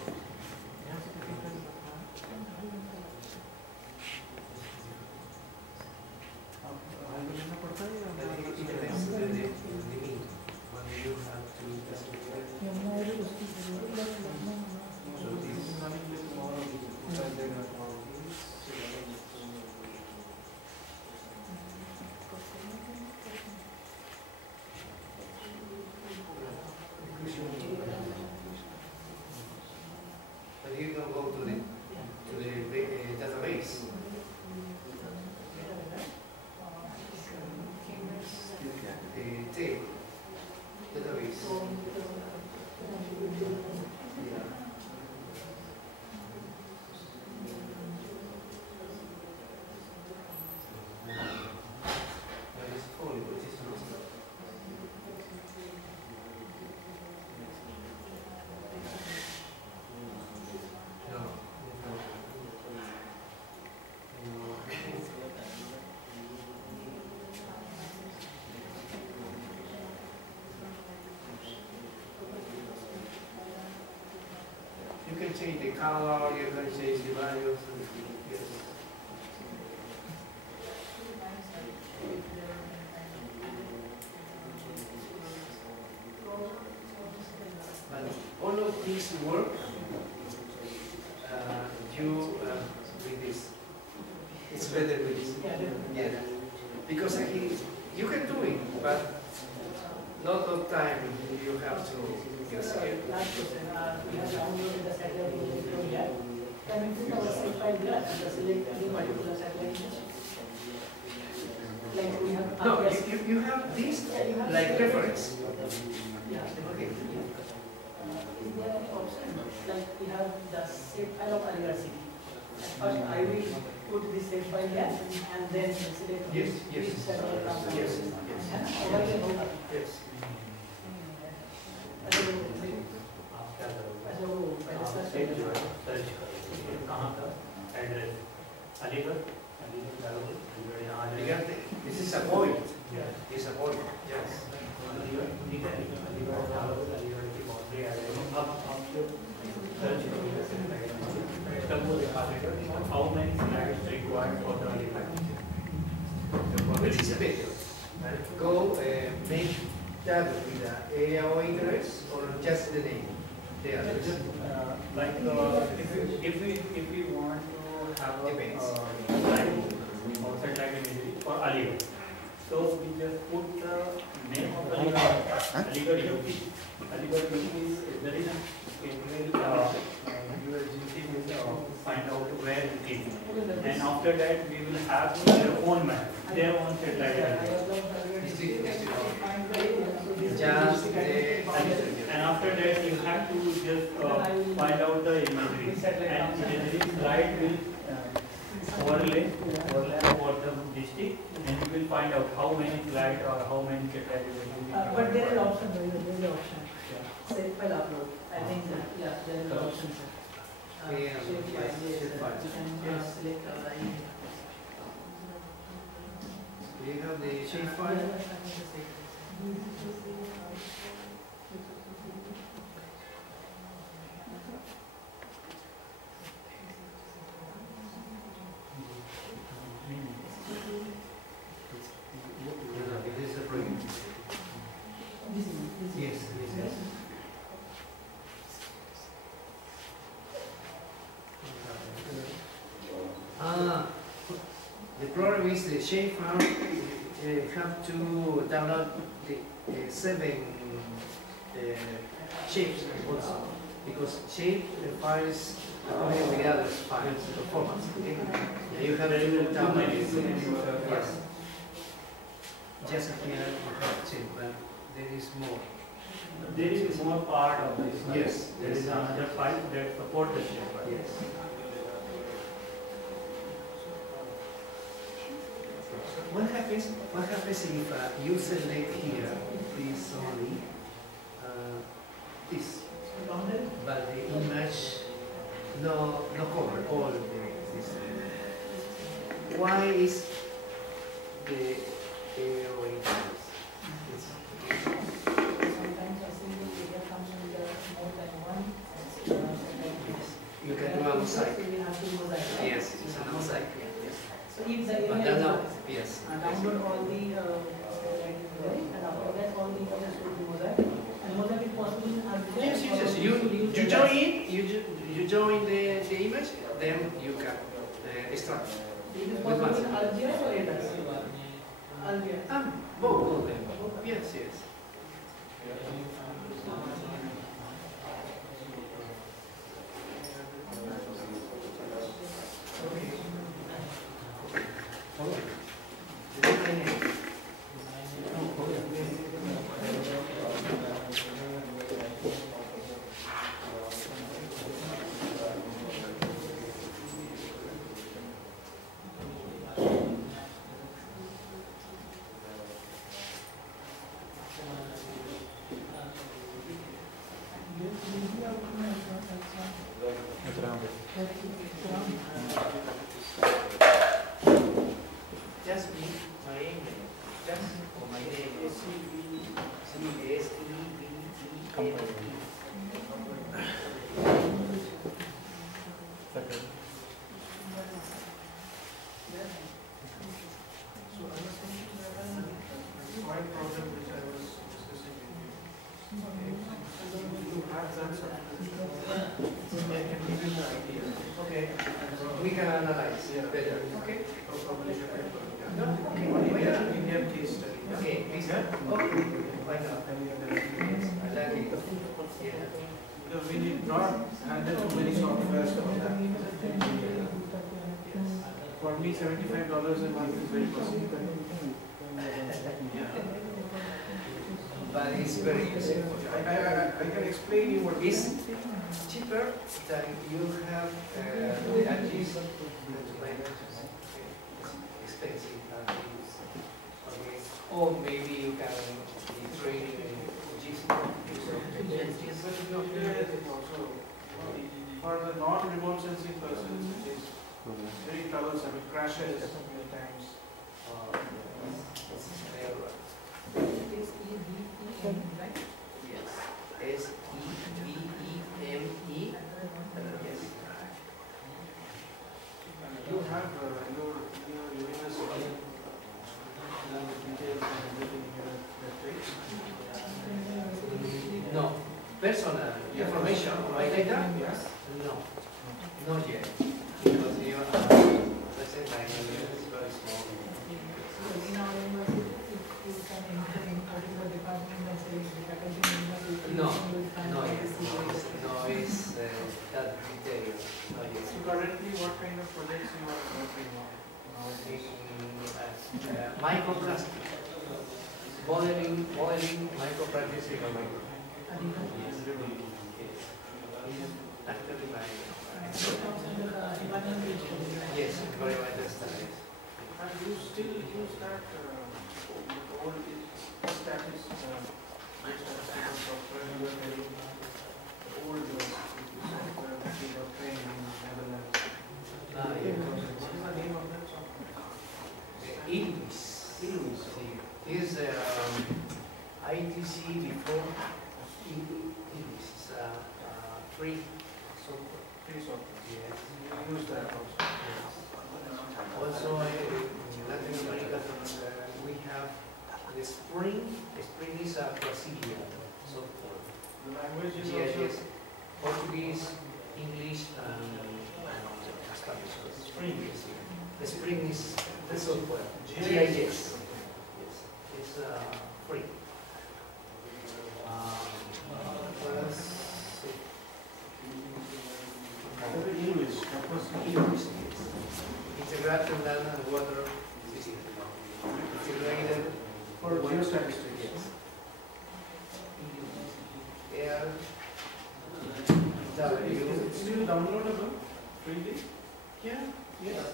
But you can go to the database. The tape database. But it's full, which is not. You can change the color, you can change the values. Yes. But all of these work, with this. It's better with this. Yeah. Because you can do it, but not all time you have to use it. Last question, we have downloaded the satellite image from here. Can we put our set file there and select any particular satellite image? Like we have. No, you have this like reference. Yeah. Okay. Is there any option like we have the set file of Aligarh city? First, I will put this set file here and then select Yes, which satellite comes. yes, yes. This is a point. It's a point. Yes. How many slides required for the Which is better? Go make that with the area of interest or just the name? The address. If we want to have a Depends. outside light imagery for Aligarh, so we just put the name of Aligarh UP. Aligarh UP is there is USGS will find out where it is, and after that we will have their own map, their own satellite. And after that you have to just find out the imagery, and imagery slide will overlay for the district, and you will find out how many slides or how many satellite. But there is option, there is an option. Set file upload. I think that, yeah, there is an option, sir. Shape file, yes, sir. You can select Do you have the shape file? This is a project. Yes, yes. The problem is the shape file have to download the 7 shapes also. because shape defines according to the other files performance. Okay? You have to down yes. Just here you have shape, but there is more. There is more part of this. Yes. There is another file that support the shape. Yes. What happens if you select here this only this, but the image no cover all this? Why is the originals? Sometimes a single data comes with more than one. You can do a mosaic. We have to mosaic. Yes, it's a mosaic. Yes. So if the But image then now, yes. download all the and after that all the images will be mosaic. And mosaic is possible in Yes. You join in, you join the image, then you can extract. It is possible in ArcGIS or ADAS? ArcGIS. Both of them. Yes, yes. Just me, my email. Just for my name. One problem which I was discussing with you. You have that so I can give you the idea. Okay. We can analyze better. Okay. Or publish a paper. No, okay. Indian case study. Okay, please. Okay. Why not? Yes, I like it. Yeah. Because we did not handle too many softwares for that. For me, $75 a month is very possible. But it's very useful. I can explain you what It's cheaper than you have the ArcGIS. Expensive. Okay. Or maybe you can be training in GIS. Also, for the non-remote sensing persons, which is very troublesome, it crashes many times. Yes. SEVEME. Yes. You have your university, the details and everything here that way. No. Personal information on my data? Yes. No. Not yet. Because you are, let's say, my area is very small. In our university, if you can enter in particular department and say the faculty members, No, no, yes. No, it's that detail. No, yes. So currently, what kind of projects you are working on? Microplastic. Modeling microplastic on micro. Yes. Actually, yes, environmental studies. And you still use that old status software you were telling, the old software that you were trained in Netherlands. Yeah. What is the name of that software? Illuis. Is ITC before Illuis is free software. Free software. Yes. You use that also. Also, in Latin America, we have the Spring. Spring is a Brazilian software. The language is GIS, also Portuguese, English, and Spanish. Spring is the Spring is the software. GIS. Yes, it's free. Let's see. geostatistics. Yes. L W. It's still downloadable freely? Yeah. Yes.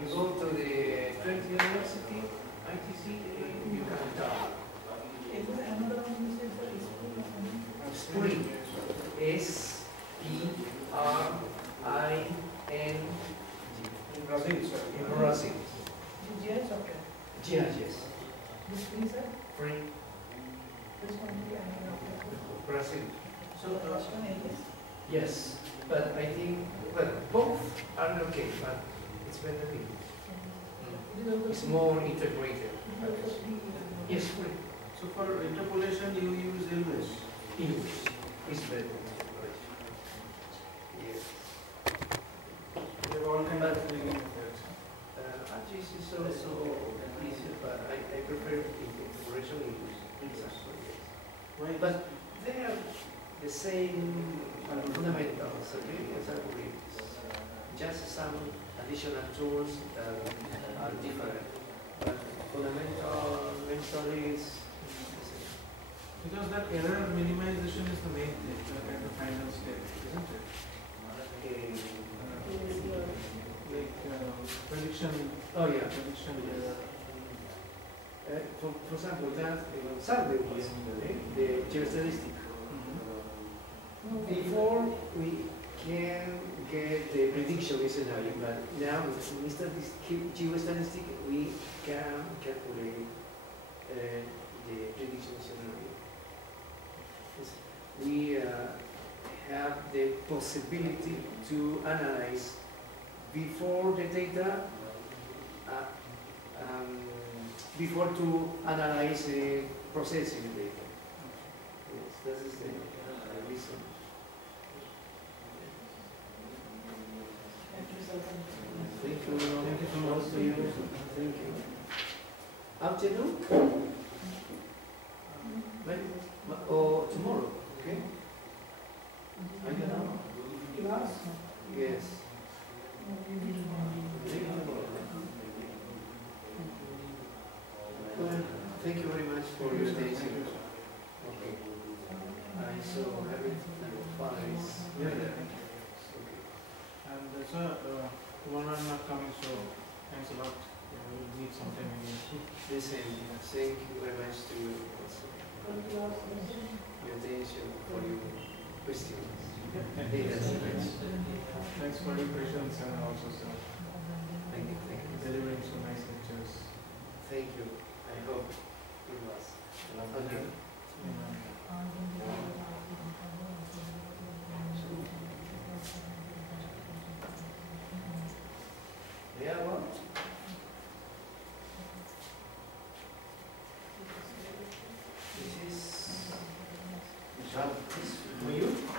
You go to the Trent University, ITC, you can download. Is there another one you said, sir, is Spring. S P R I N In Brazil, sir. in Brazil. GIS software? GIS. This free, sir? Free. This one will be another. Brazil. So the last one is? Yes, but I think, well, both are okay, but it's better free. It's more integrated. Yes, free. So for interpolation, you use English. English is better. Yes. There are all kinds of rigging methods. ArcGIS is also easier, but I prefer integration English. Why? But they are the same fundamentals, okay? As algorithms. Just some additional tools that are different. But fundamental is the same. Because that error minimization is the main thing at the final step, isn't it? Prediction. Oh yeah. Prediction error. For example, that Sunday was the geostatistic. Before we can get the prediction scenario, but now instead of this geostatistic, we can calculate the prediction scenario. We have the possibility to analyze before the data, before to analyze processing the data. Yes, that is the reason. Thank you. Thank you so much to you. Thank you. Afternoon? When? Or tomorrow? Okay. I don't know. Yes. Well, thank you very much for your attention. Okay. I so have it. Father is there. And sir, tomorrow I'm not coming, so thanks a lot. We'll meet sometime again. Listen, thank you very much to you also. Your attention for your questions. Thanks for your patience and also, sir, Thank you, thank you. delivering so nice lectures. Thank you. I hope it was. Okay. Yeah, well. This is for you.